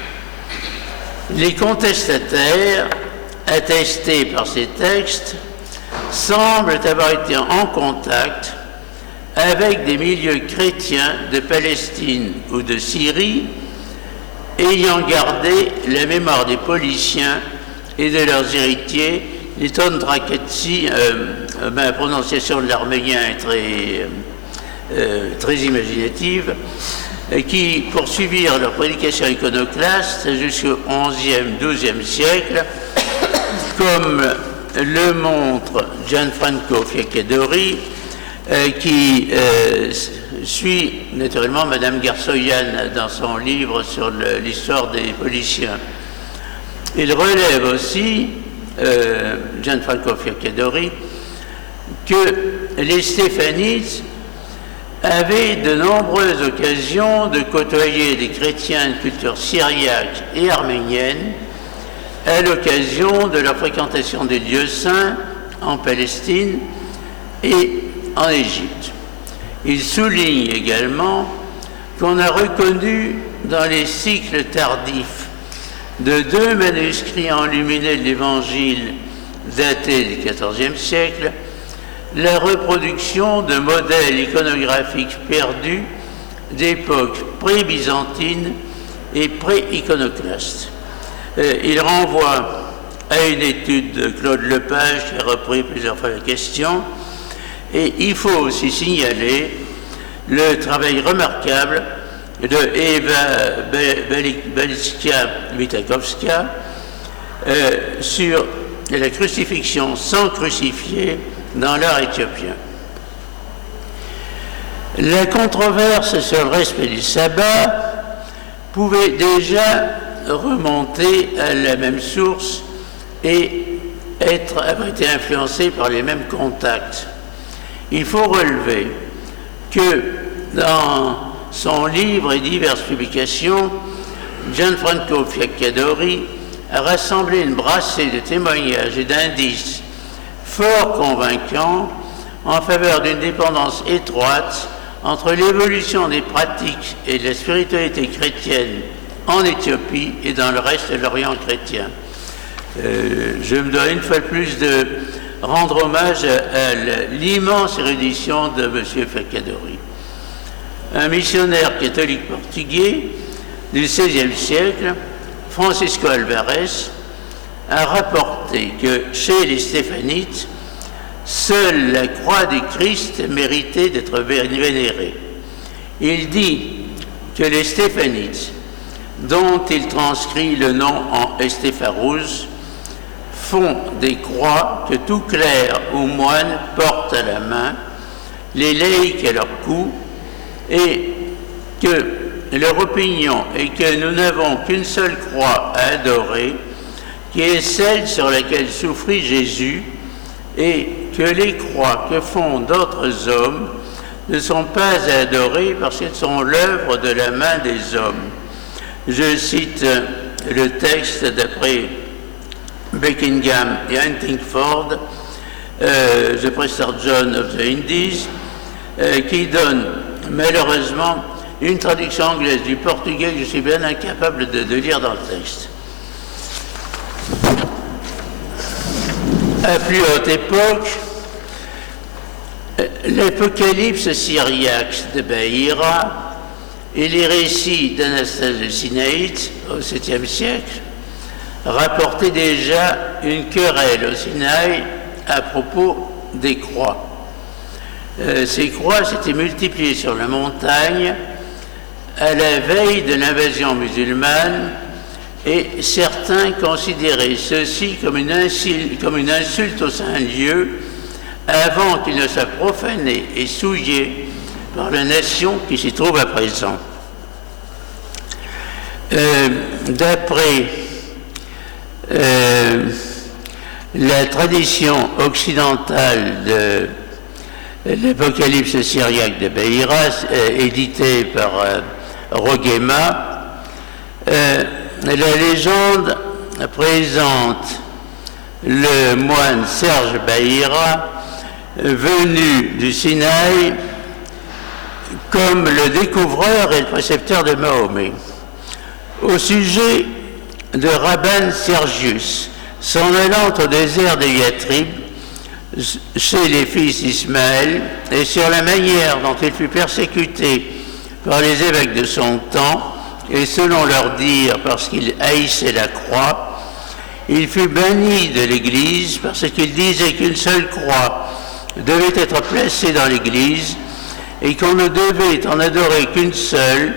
Les contestataires, attestés par ces textes, semblent avoir été en contact avec des milieux chrétiens de Palestine ou de Syrie, ayant gardé la mémoire des Pauliciens et de leurs héritiers, les Tondraketsi, ma prononciation de l'arménien est très imaginative, qui poursuivirent leur prédication iconoclaste jusqu'au XIe, XIIe siècle, comme le montre Gianfranco Fiaccadori, qui suit naturellement Madame Garsoyan dans son livre sur l'histoire des Pauliciens. Il relève aussi, Gianfranco Fiaccadori, que les Stéphanites avaient de nombreuses occasions de côtoyer des chrétiens de culture syriaque et arménienne à l'occasion de leur fréquentation des lieux saints en Palestine et en Égypte. Il souligne également qu'on a reconnu dans les cycles tardifs de 2 manuscrits enluminés de l'Évangile datés du XIVe siècle la reproduction de modèles iconographiques perdus d'époque pré-byzantine et pré-iconoclaste. Il renvoie à une étude de Claude Lepage qui a repris plusieurs fois la question, et il faut aussi signaler le travail remarquable de Eva Balicka-Witakowska sur la crucifixion sans crucifié dans l'art éthiopien. La controverse sur le respect du sabbat pouvait déjà remonter à la même source et avoir été influencée par les mêmes contacts. Il faut relever que dans son livre et diverses publications, Gianfranco Fiaccadori a rassemblé une brassée de témoignages et d'indices fort convaincants en faveur d'une dépendance étroite entre l'évolution des pratiques et de la spiritualité chrétienne en Éthiopie et dans le reste de l'Orient chrétien. Je me dois une fois de plus de rendre hommage à l'immense érudition de M. Fiaccadori. Un missionnaire catholique portugais du XVIe siècle, Francisco Alvarez, a rapporté que chez les Stéphanites, seule la croix du Christ méritait d'être vénérée. Il dit que les Stéphanites, dont il transcrit le nom en Estépharouz, font des croix que tout clerc ou moine porte à la main, les laïcs à leur cou, et que leur opinion est que nous n'avons qu'une seule croix à adorer, qui est celle sur laquelle souffrit Jésus, et que les croix que font d'autres hommes ne sont pas à adorer parce qu'elles sont l'œuvre de la main des hommes. Je cite le texte d'après Buckingham et Huntingford, The Prester John of the Indies, qui donne malheureusement une traduction anglaise du portugais que je suis bien incapable de lire dans le texte. À plus haute époque, l'Apocalypse syriaque de Bahira et les récits d'Anastase de Sinaïte au 7e siècle rapportaient déjà une querelle au Sinaï à propos des croix. Ces croix s'étaient multipliées sur la montagne à la veille de l'invasion musulmane et certains considéraient ceci comme une insulte au Saint-Lieu avant qu'il ne soit profané et souillé par la nation qui s'y trouve à présent. D'après la tradition occidentale de l'Apocalypse syriaque de Bahira, édité par Roguema, la légende présente le moine Serge Bahira venu du Sinaï comme le découvreur et le précepteur de Mahomet. Au sujet de Rabban Sergius, s'en allant au désert de Yatrib, chez les fils d'Ismaël, et sur la manière dont il fut persécuté par les évêques de son temps, et selon leur dire parce qu'il haïssait la croix, il fut banni de l'Église parce qu'il disait qu'une seule croix devait être placée dans l'Église et qu'on ne devait en adorer qu'une seule,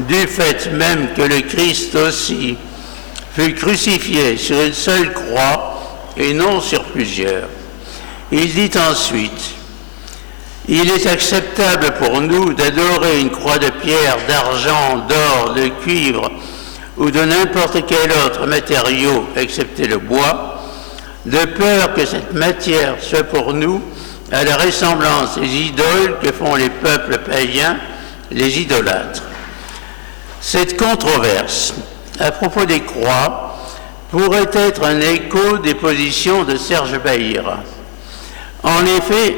du fait même que le Christ aussi fut crucifié sur une seule croix et non sur plusieurs. Il dit ensuite, « Il est acceptable pour nous d'adorer une croix de pierre, d'argent, d'or, de cuivre ou de n'importe quel autre matériau, excepté le bois, de peur que cette matière soit pour nous à la ressemblance des idoles que font les peuples païens, les idolâtres. » Cette controverse à propos des croix pourrait être un écho des positions de Serge Bahira. En effet,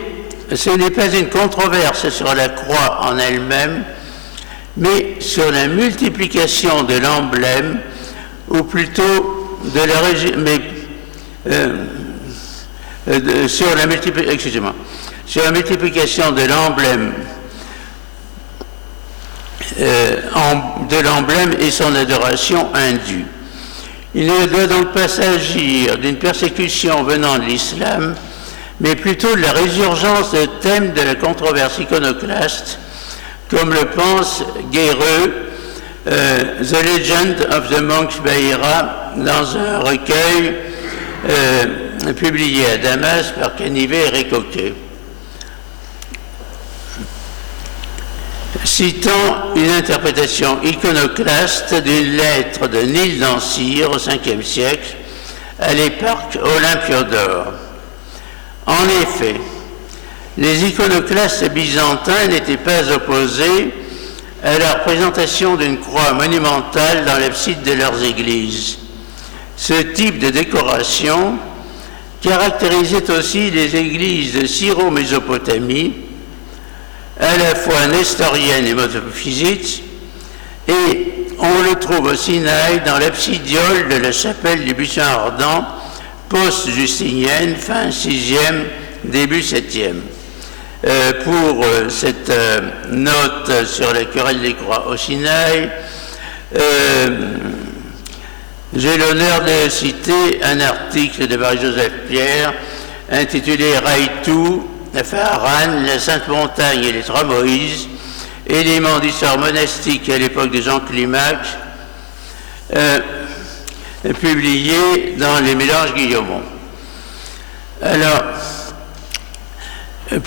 ce n'est pas une controverse sur la croix en elle-même, mais sur la multiplication de l'emblème, ou plutôt de sur la multiplication de l'emblème et son adoration indue. Il ne doit donc pas s'agir d'une persécution venant de l'islam, mais plutôt de la résurgence de thèmes de la controverse iconoclaste, comme le pense Guéreux, The Legend of the Monk Bahira, dans un recueil publié à Damas par Canivet et Récoquet. Citant une interprétation iconoclaste d'une lettre de Nil d'Ancire au Ve siècle à l'éparque Olympiodore. En effet, les iconoclastes byzantins n'étaient pas opposés à la représentation d'une croix monumentale dans l'abside de leurs églises. Ce type de décoration caractérisait aussi les églises de Syro-Mésopotamie, à la fois nestorienne et monophysite, et on le trouve au Sinaï dans l'absidiole de la chapelle du buisson ardent, post-justinienne, fin 6e, début 7e. Pour cette note sur la querelle des croix au Sinaï, j'ai l'honneur de citer un article de Marie-Joseph Pierre intitulé « Raïtou, Pharan, la Sainte Montagne et les Trois Moïse, éléments d'histoire monastique à l'époque de Jean Climac », publié dans les Mélanges Guillaumont. Alors,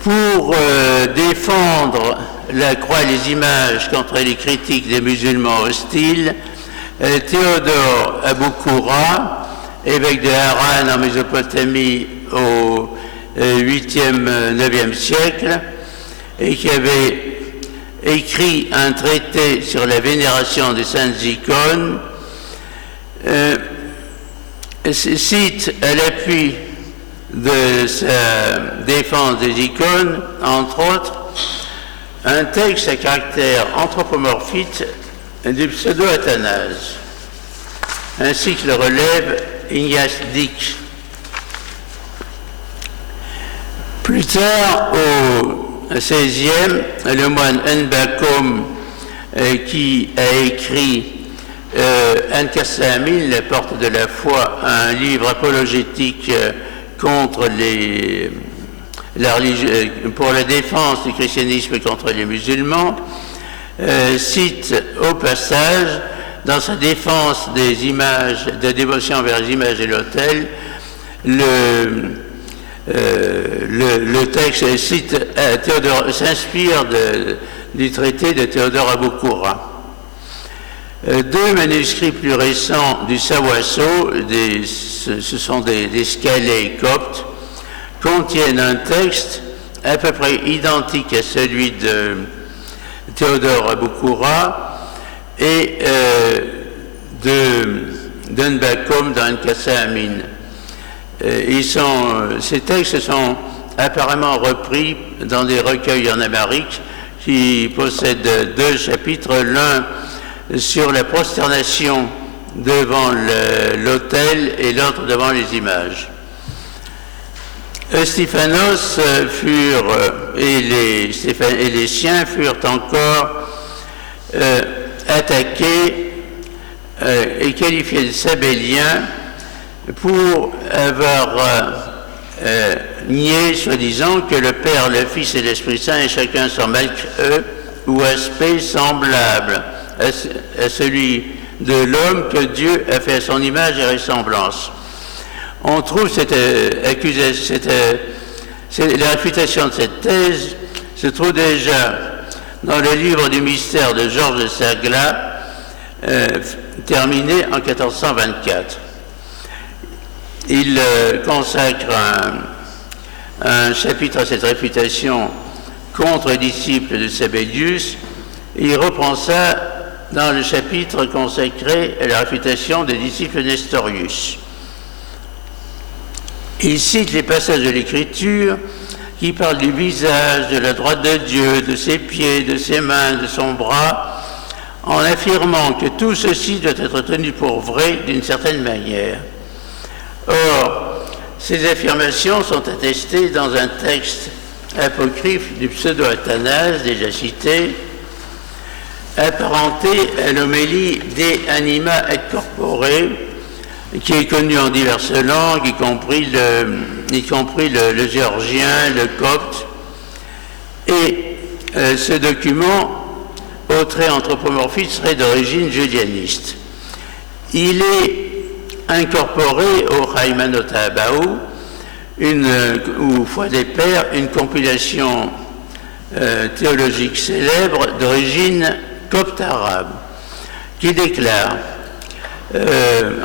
pour défendre la croix et les images contre les critiques des musulmans hostiles, Théodore Aboukoura, évêque de Haran en Mésopotamie au 8e, 9e siècle, et qui avait écrit un traité sur la vénération des saintes icônes, cite à l'appui de sa défense des icônes, entre autres, un texte à caractère anthropomorphique du pseudo-Athanase, ainsi que le relève Ignace Dick. Plus tard, au XVIe, le moine Enbakom, qui a écrit Ankassamin, la porte de la foi, un livre apologétique contre pour la défense du christianisme contre les musulmans, cite au passage, dans sa défense des images, de dévotion vers les images et l'autel, le texte cite s'inspire du traité de Théodore Aboukoura. Deux manuscrits plus récents du Sawasso, ce sont des scalés coptes, contiennent un texte à peu près identique à celui de Théodore Aboukoura et d'Enbakom dans Ankassamin. Ces textes sont apparemment repris dans des recueils en amharique qui possèdent deux chapitres, l'un sur la prosternation devant l'autel et l'autre devant les images. Stéphanos et les siens furent encore attaqués et qualifiés de sabéliens pour avoir nié, soi-disant, que le Père, le Fils et l'Esprit Saint et chacun sont malgré eux ou aspect semblable à celui de l'homme que Dieu a fait à son image et ressemblance. On trouve cette accusation, la réfutation de cette thèse se trouve déjà dans le livre du mystère de Georges de Sagla, terminé en 1424. Il consacre un chapitre à cette réfutation contre les disciples de Sabellius, et il reprend ça dans le chapitre consacré à la réfutation des disciples de Nestorius. Il cite les passages de l'Écriture qui parlent du visage, de la droite de Dieu, de ses pieds, de ses mains, de son bras, en affirmant que tout ceci doit être tenu pour vrai d'une certaine manière. Or, ces affirmations sont attestées dans un texte apocryphe du pseudo-Athanase, déjà cité, apparenté à l'homélie De Anima et Corpore, qui est connu en diverses langues, y compris le géorgien, le copte. Et ce document, au trait anthropomorphique, serait d'origine julianiste. Il est incorporé au Haymanot Habaou, ou Foi des Pères, une compilation théologique célèbre d'origine copte arabe, qui déclare,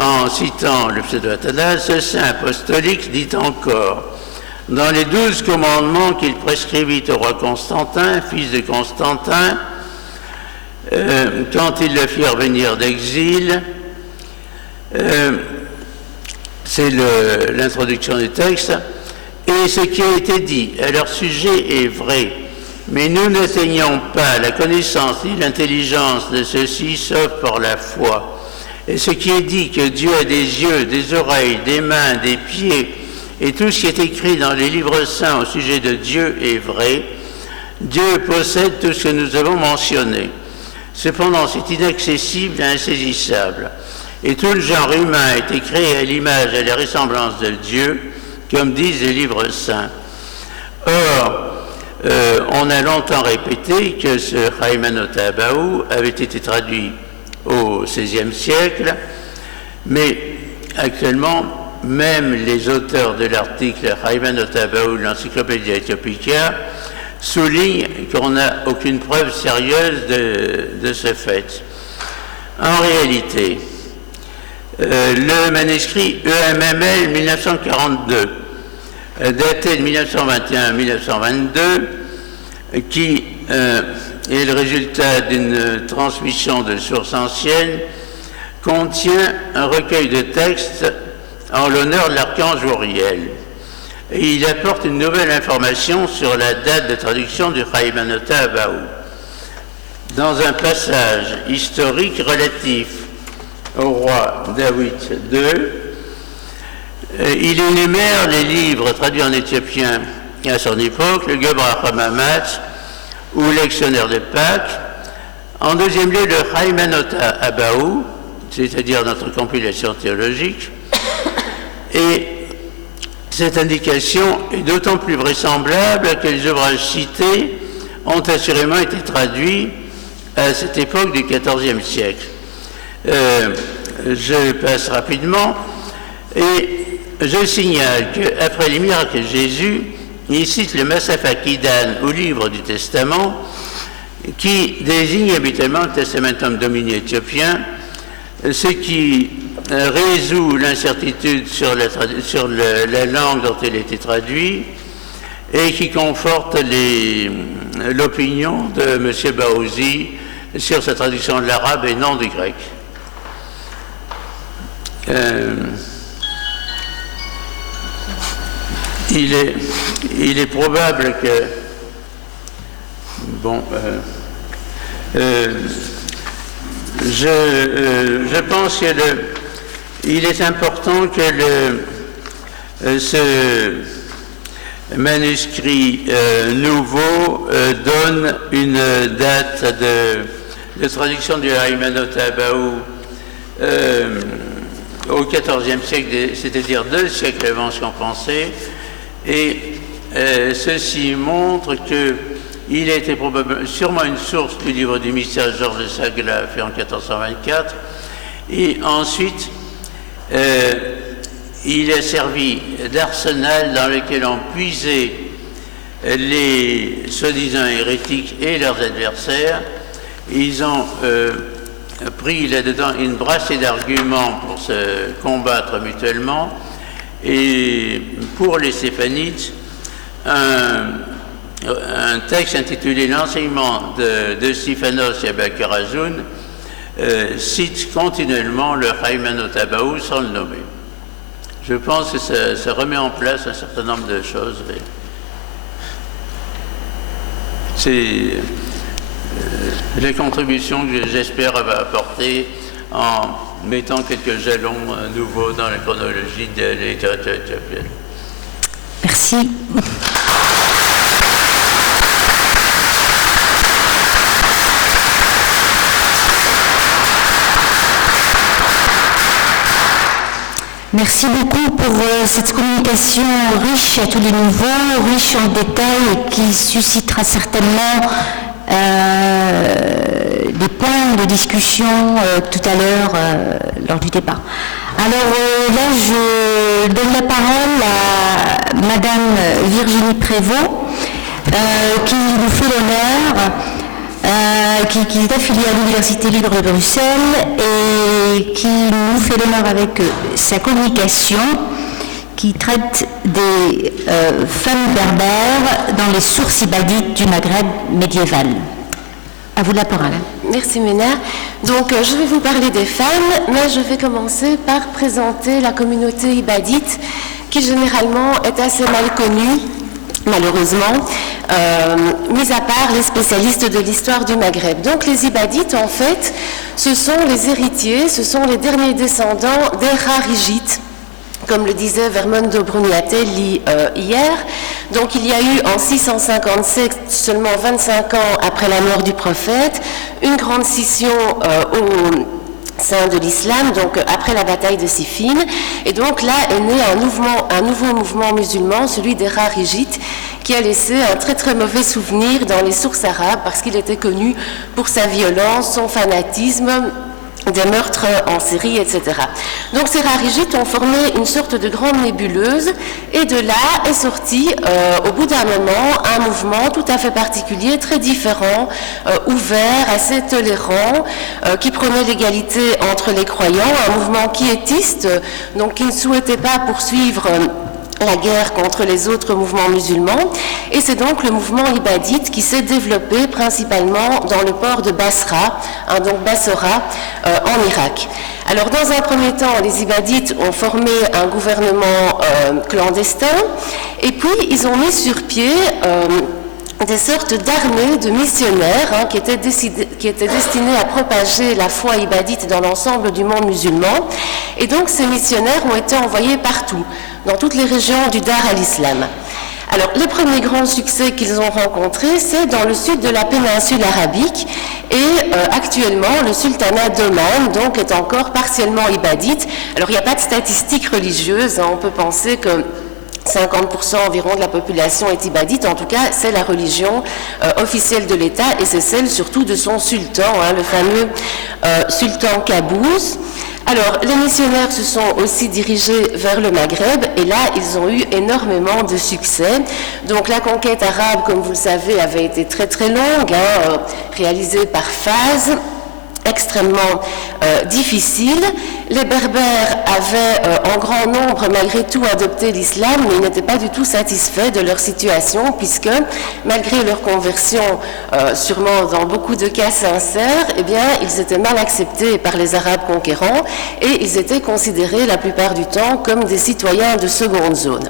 en citant le pseudo-Athanase, ce saint apostolique dit encore, dans les 12 commandements qu'il prescrivit au roi Constantin, fils de Constantin, quand ils le firent venir d'exil. C'est l'introduction du texte. Et ce qui a été dit à leur sujet est vrai, mais nous n'atteignons pas la connaissance ni l'intelligence de ceux-ci, sauf par la foi. Et ce qui est dit que Dieu a des yeux, des oreilles, des mains, des pieds, et tout ce qui est écrit dans les livres saints au sujet de Dieu est vrai. Dieu possède tout ce que nous avons mentionné. Cependant, c'est inaccessible et insaisissable. Et tout le genre humain a été créé à l'image et à la ressemblance de Dieu, comme disent les livres saints. Or, on a longtemps répété que ce Haymanot Abaou avait été traduit au XVIe siècle, mais actuellement, même les auteurs de l'article Haymanot Abaou, l'encyclopédie Éthiopica, soulignent qu'on n'a aucune preuve sérieuse de ce fait. En réalité, le manuscrit EMML 1942, daté de 1921-1922, qui est le résultat d'une transmission de sources anciennes, contient un recueil de textes en l'honneur de l'archange Uriel. Et il apporte une nouvelle information sur la date de traduction du Haymanot Abaou. Dans un passage historique relatif au roi David II, il énumère les livres traduits en éthiopien à son époque, le Gebra Hamamat ou le Lectionnaire de Pâques. En deuxième lieu, le Haymanot Abaou, c'est-à-dire notre compilation théologique. Et cette indication est d'autant plus vraisemblable que les ouvrages cités ont assurément été traduits à cette époque du XIVe siècle. Je passe rapidement et je signale qu'après les miracles de Jésus, il cite le Masafa Kidan au livre du Testament qui désigne habituellement le Testamentum Domini éthiopien, ce qui résout l'incertitude sur la langue dont il a été traduit et qui conforte l'opinion de M. Baouzi sur sa traduction de l'arabe et non du grec. Il est probable que je pense que il est important que ce manuscrit nouveau donne une date de traduction du Haymanot Abaou au XIVe siècle, c'est-à-dire 2 siècles avant ce qu'on pensait, et ceci montre qu'il a été sûrement une source du livre du mystère Georges de Sagla fait en 1424, et ensuite il a servi d'arsenal dans lequel on puisait les soi-disant hérétiques et leurs adversaires. Ils ont pris là-dedans une brassée d'arguments pour se combattre mutuellement, et pour les Stéphanites, un texte intitulé L'enseignement de Stéphanos et Abba Karazoun cite continuellement le Haymanot Abaou sans le nommer. Je pense que ça remet en place un certain nombre de choses. C'est les contributions que j'espère apporter en mettant quelques jalons nouveaux dans la chronologie de la littérature éthiopienne. Merci. Merci beaucoup pour cette communication riche à tous les niveaux, riche en détails et qui suscitera certainement des points de discussion tout à l'heure lors du débat. Alors là, je donne la parole à Madame Virginie Prévost, qui nous fait l'honneur, qui est affiliée à l'Université libre de Bruxelles et qui nous fait l'honneur avec sa communication qui traite des femmes berbères dans les sources ibadites du Maghreb médiéval. À vous la parole. Merci Ména. Donc je vais vous parler des femmes, mais je vais commencer par présenter la communauté ibadite qui généralement est assez mal connue, malheureusement, mis à part les spécialistes de l'histoire du Maghreb. Donc les ibadites, en fait, ce sont les héritiers, ce sont les derniers descendants des Kharijites, comme le disait Vermondo Bruniatelli hier. Donc il y a eu en 657, seulement 25 ans après la mort du prophète, une grande scission au sein de l'islam, donc après la bataille de Siffin. Et donc là est né un nouveau mouvement musulman, celui des Kharijites, qui a laissé un très très mauvais souvenir dans les sources arabes parce qu'il était connu pour sa violence, son fanatisme, des meurtres en série, etc. Donc ces Kharijites ont formé une sorte de grande nébuleuse et de là est sorti au bout d'un moment un mouvement tout à fait particulier, très différent, ouvert, assez tolérant, qui prônait l'égalité entre les croyants, un mouvement quiétiste, donc qui ne souhaitait pas poursuivre la guerre contre les autres mouvements musulmans, et c'est donc le mouvement ibadite qui s'est développé principalement dans le port de Basra, donc Bassora, en Irak. Alors dans un premier temps, les ibadites ont formé un gouvernement clandestin, et puis ils ont mis sur pied des sortes d'armées de missionnaires qui étaient destinées à propager la foi ibadite dans l'ensemble du monde musulman. Et donc ces missionnaires ont été envoyés partout, dans toutes les régions du Dar al-Islam. Alors les premiers grands succès qu'ils ont rencontrés, c'est dans le sud de la péninsule arabique, et actuellement le sultanat d'Oman donc est encore partiellement ibadite. Alors il n'y a pas de statistiques religieuses, on peut penser que 50% environ de la population est ibadite, en tout cas c'est la religion officielle de l'État et c'est celle surtout de son sultan, le fameux sultan Qaboos. Alors les missionnaires se sont aussi dirigés vers le Maghreb et là ils ont eu énormément de succès. Donc la conquête arabe, comme vous le savez, avait été très très longue, réalisée par phases, extrêmement difficile. Les Berbères avaient en grand nombre malgré tout adopté l'islam, mais ils n'étaient pas du tout satisfaits de leur situation puisque malgré leur conversion, sûrement dans beaucoup de cas sincères, eh bien ils étaient mal acceptés par les Arabes conquérants et ils étaient considérés la plupart du temps comme des citoyens de seconde zone.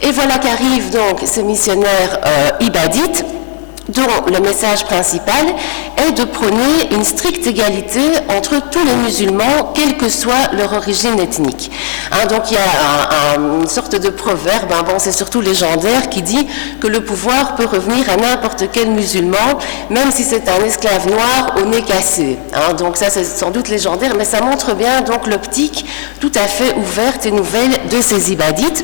Et voilà qu'arrivent donc ces missionnaires ibadites, dont le message principal est de prôner une stricte égalité entre tous les musulmans, quelle que soit leur origine ethnique. Donc il y a une sorte de proverbe, c'est surtout légendaire, qui dit que le pouvoir peut revenir à n'importe quel musulman, même si c'est un esclave noir au nez cassé. Donc ça c'est sans doute légendaire, mais ça montre bien donc l'optique tout à fait ouverte et nouvelle de ces ibadites.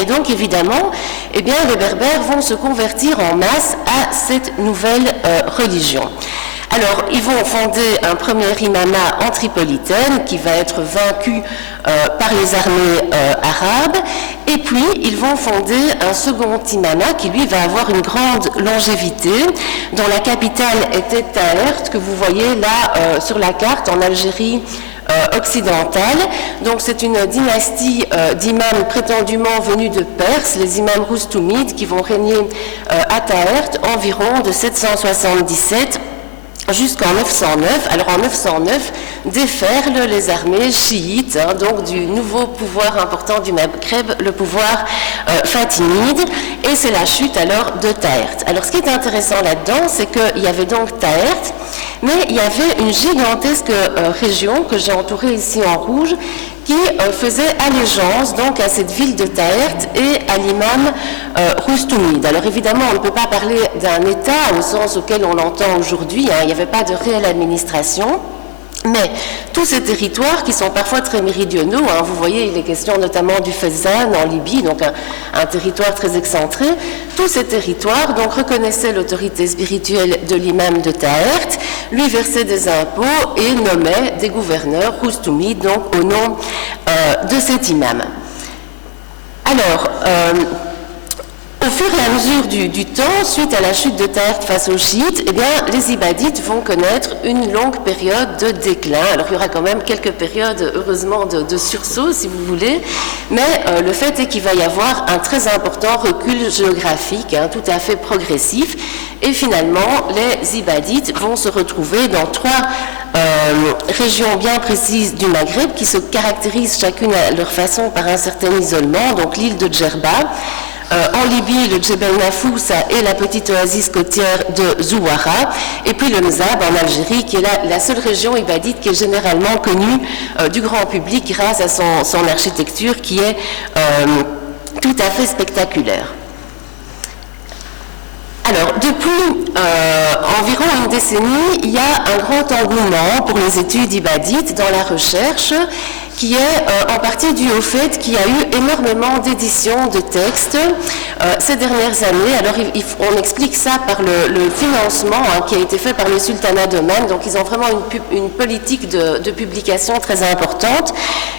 Et donc, évidemment, les Berbères vont se convertir en masse à cette nouvelle religion. Alors, ils vont fonder un premier imama en Tripolitaine qui va être vaincu par les armées arabes. Et puis, ils vont fonder un second imama qui, lui, va avoir une grande longévité, dont la capitale était Taert, que vous voyez là sur la carte en Algérie occidentale. Donc c'est une dynastie d'imams prétendument venus de Perse, les imams Roustoumides, qui vont régner à Taert environ de 777 jusqu'en 909. Alors en 909 déferlent les armées chiites, donc du nouveau pouvoir important du Maghreb, le pouvoir fatimide, et c'est la chute alors de Taert. Alors ce qui est intéressant là-dedans, c'est qu'il y avait donc Taert, mais il y avait une gigantesque région que j'ai entourée ici en rouge, qui faisait allégeance donc à cette ville de Taert et à l'imam Roustumide. Alors évidemment, on ne peut pas parler d'un État au sens auquel on l'entend aujourd'hui, il n'y avait pas de réelle administration. Mais tous ces territoires qui sont parfois très méridionaux, vous voyez, il est question notamment du Fezzan en Libye, donc un territoire très excentré, tous ces territoires donc reconnaissaient l'autorité spirituelle de l'imam de Taert, lui versaient des impôts et nommaient des gouverneurs, Roustoumides, donc au nom de cet imam. Alors, Au fur et à mesure du temps, suite à la chute de Taht face aux chiites, eh bien, les Ibadites vont connaître une longue période de déclin. Alors il y aura quand même quelques périodes, heureusement, de sursaut, si vous voulez, mais le fait est qu'il va y avoir un très important recul géographique, tout à fait progressif, et finalement, les Ibadites vont se retrouver dans 3 régions bien précises du Maghreb qui se caractérisent chacune à leur façon par un certain isolement, donc l'île de Djerba, en Libye, le Djebel Nafousa et la petite oasis côtière de Zouara, et puis le Mzab en Algérie, qui est la seule région ibadite qui est généralement connue du grand public grâce à son architecture qui est tout à fait spectaculaire. Alors, depuis environ une décennie, il y a un grand engouement pour les études ibadites dans la recherche, qui est en partie dû au fait qu'il y a eu énormément d'éditions de textes ces dernières années. Alors on explique ça par le financement qui a été fait par le sultanat d'Oman, donc ils ont vraiment une politique de publication très importante,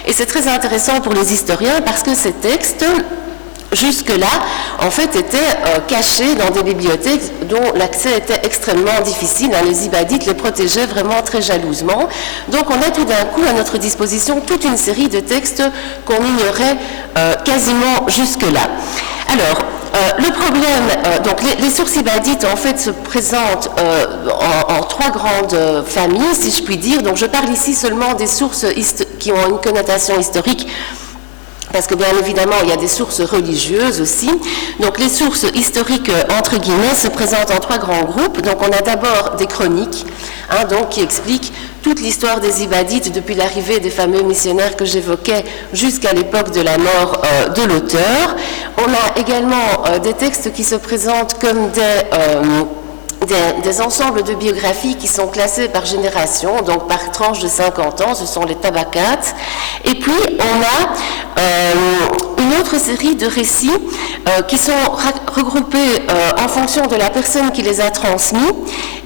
et c'est très intéressant pour les historiens parce que ces textes, jusque-là, en fait, étaient cachés dans des bibliothèques dont l'accès était extrêmement difficile. Les Ibadites les protégeaient vraiment très jalousement. Donc, on a tout d'un coup à notre disposition toute une série de textes qu'on ignorait quasiment jusque-là. Alors, le problème, donc les sources ibadites en fait se présentent en 3 grandes familles, si je puis dire. Donc, je parle ici seulement des sources qui ont une connotation historique, parce que bien évidemment, il y a des sources religieuses aussi. Donc les sources historiques, entre guillemets, se présentent en 3 grands groupes. Donc on a d'abord des chroniques, donc, qui expliquent toute l'histoire des Ibadites depuis l'arrivée des fameux missionnaires que j'évoquais jusqu'à l'époque de la mort de l'auteur. On a également des textes qui se présentent comme des ensembles de biographies qui sont classées par génération, donc par tranche de 50 ans, ce sont les tabakats. Et puis, on a une autre série de récits qui sont regroupés en fonction de la personne qui les a transmis,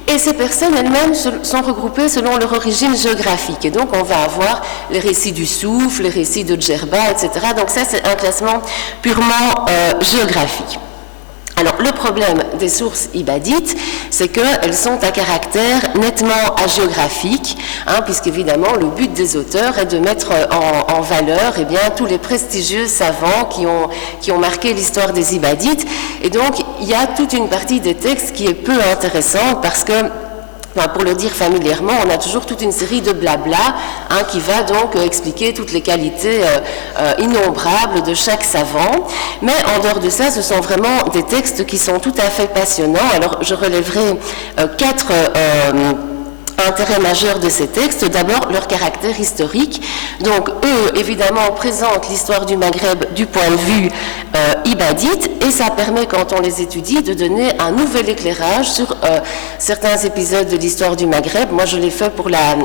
et ces personnes elles-mêmes sont regroupées selon leur origine géographique. Et donc, on va avoir les récits du Souf, les récits de Djerba, etc. Donc ça, c'est un classement purement géographique. Alors, le problème des sources ibadites, c'est qu'elles sont à caractère nettement hagiographique, puisqu'évidemment, le but des auteurs est de mettre en valeur tous les prestigieux savants qui ont marqué l'histoire des Ibadites. Et donc, il y a toute une partie des textes qui est peu intéressante parce que, pour le dire familièrement, on a toujours toute une série de blabla qui va donc expliquer toutes les qualités innombrables de chaque savant. Mais en dehors de ça, ce sont vraiment des textes qui sont tout à fait passionnants. Alors, je relèverai 4 intérêt majeur de ces textes. D'abord, leur caractère historique. Donc, eux, évidemment, présentent l'histoire du Maghreb du point de vue ibadite, et ça permet, quand on les étudie, de donner un nouvel éclairage sur certains épisodes de l'histoire du Maghreb. Moi, je l'ai fait pour la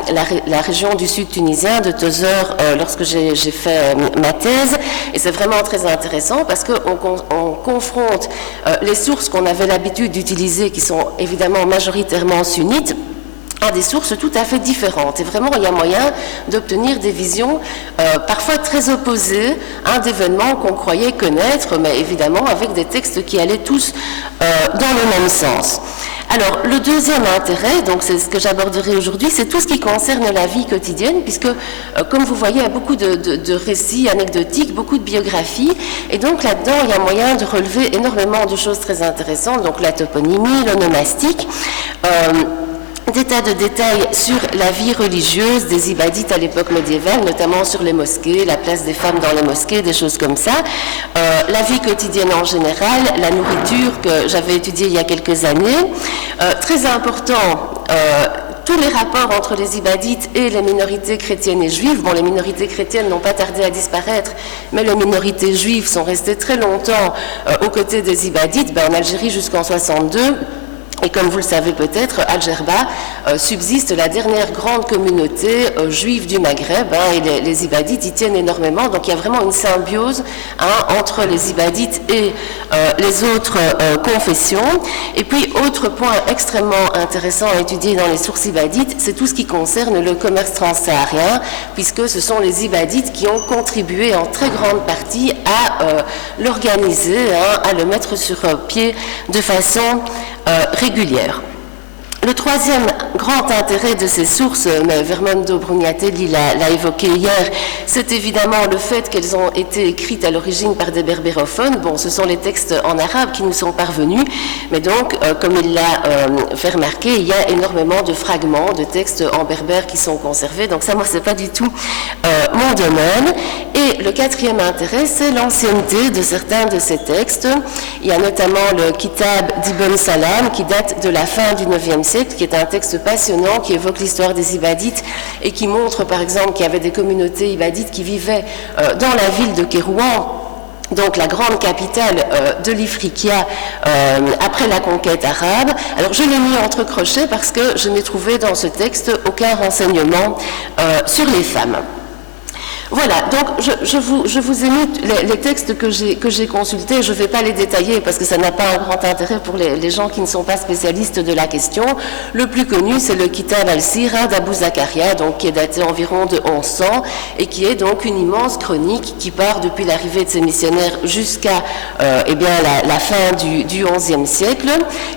région du sud tunisien, de Tozeur, lorsque j'ai fait ma thèse, et c'est vraiment très intéressant parce qu'on confronte les sources qu'on avait l'habitude d'utiliser, qui sont évidemment majoritairement sunnites, à des sources tout à fait différentes. Et vraiment, il y a moyen d'obtenir des visions parfois très opposées d'événements qu'on croyait connaître, mais évidemment avec des textes qui allaient tous dans le même sens. Alors, le deuxième intérêt, donc c'est ce que j'aborderai aujourd'hui, c'est tout ce qui concerne la vie quotidienne, puisque, comme vous voyez, il y a beaucoup de récits anecdotiques, beaucoup de biographies, et donc là-dedans, il y a moyen de relever énormément de choses très intéressantes, donc la toponymie, l'onomastique, des tas de détails sur la vie religieuse des Ibadites à l'époque médiévale, notamment sur les mosquées, la place des femmes dans les mosquées, des choses comme ça, la vie quotidienne en général, la nourriture que j'avais étudiée il y a quelques années. Très important, tous les rapports entre les Ibadites et les minorités chrétiennes et juives. Bon, les minorités chrétiennes n'ont pas tardé à disparaître, mais les minorités juives sont restées très longtemps aux côtés des Ibadites, en Algérie jusqu'en 62. Et comme vous le savez peut-être, à Djerba subsiste la dernière grande communauté juive du Maghreb, et les Ibadites y tiennent énormément, donc il y a vraiment une symbiose entre les Ibadites et les autres confessions. Et puis, autre point extrêmement intéressant à étudier dans les sources Ibadites, c'est tout ce qui concerne le commerce transsaharien, puisque ce sont les Ibadites qui ont contribué en très grande partie à l'organiser, à le mettre sur pied de façon régulière. Le troisième grand intérêt de ces sources, mais Vermondo Brugnatelli l'a évoqué hier, c'est évidemment le fait qu'elles ont été écrites à l'origine par des berbérophones. Bon, ce sont les textes en arabe qui nous sont parvenus, mais donc, comme il l'a fait remarquer, il y a énormément de fragments de textes en berbère qui sont conservés, donc ça, moi, c'est pas du tout mon domaine. Et le quatrième intérêt, c'est l'ancienneté de certains de ces textes. Il y a notamment le Kitab d'Ibn Salam, qui date de la fin du IXe siècle, qui est un texte passionnant, qui évoque l'histoire des Ibadites et qui montre, par exemple, qu'il y avait des communautés Ibadites qui vivaient dans la ville de Kérouan, donc la grande capitale de l'Ifriqiya après la conquête arabe. Alors je l'ai mis entre crochets parce que je n'ai trouvé dans ce texte aucun renseignement sur les femmes. Voilà, donc je vous ai mis les textes que j'ai consultés. Je ne vais pas les détailler parce que ça n'a pas un grand intérêt pour les gens qui ne sont pas spécialistes de la question. Le plus connu, c'est le Kitab al-Sira d'Abou Zakaria, donc qui est daté environ de 1100 et qui est donc une immense chronique qui part depuis l'arrivée de ces missionnaires jusqu'à la fin du XIe siècle.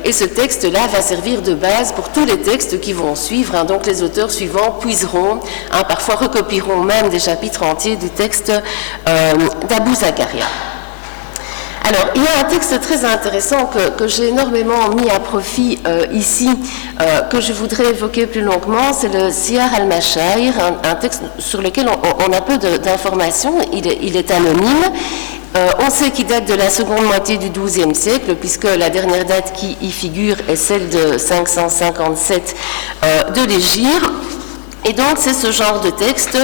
Et ce texte-là va servir de base pour tous les textes qui vont suivre. Donc les auteurs suivants puiseront, parfois recopieront même des chapitres entier du texte d'Abou Zakaria. Alors, il y a un texte très intéressant que j'ai énormément mis à profit ici, que je voudrais évoquer plus longuement, c'est le Siyar al-Mashair, un texte sur lequel on a peu d'informations, il est anonyme. On sait qu'il date de la seconde moitié du XIIe siècle, puisque la dernière date qui y figure est celle de 557 de l'Hégire. Et donc, c'est ce genre de texte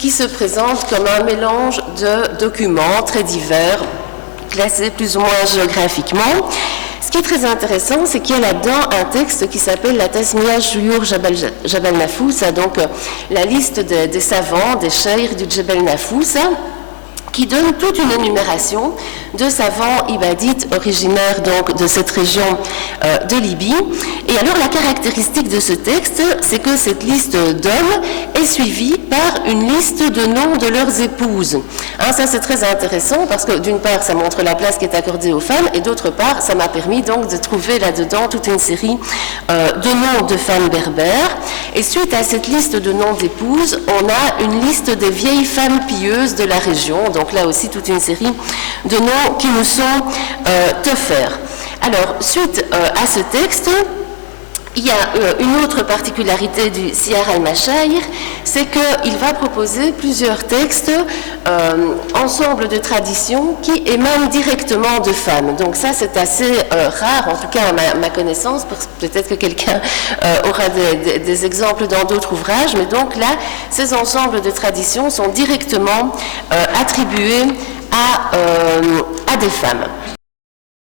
qui se présente comme un mélange de documents très divers, classés plus ou moins géographiquement. Ce qui est très intéressant, c'est qu'il y a là-dedans un texte qui s'appelle la Tasmiya Shuyur Jabal Nafousa, donc la liste des savants, des cheirs du Jabal Nafousa, qui donne toute une énumération de savants ibadites originaires donc de cette région de Libye. Et alors la caractéristique de ce texte, c'est que cette liste d'hommes est suivie par une liste de noms de leurs épouses. Ça c'est très intéressant parce que d'une part ça montre la place qui est accordée aux femmes et d'autre part ça m'a permis donc de trouver là-dedans toute une série de noms de femmes berbères. Et suite à cette liste de noms d'épouses, on a une liste des vieilles femmes pieuses de la région. Donc là aussi toute une série de noms qui nous sont offerts. Alors, suite à ce texte, il y a une autre particularité du Siyar al-Mashair, c'est qu'il va proposer plusieurs textes, ensemble de traditions qui émanent directement de femmes. Donc ça, c'est assez rare, en tout cas à ma connaissance, parce que peut-être que quelqu'un aura des exemples dans d'autres ouvrages, mais donc là, ces ensembles de traditions sont directement attribués à des femmes.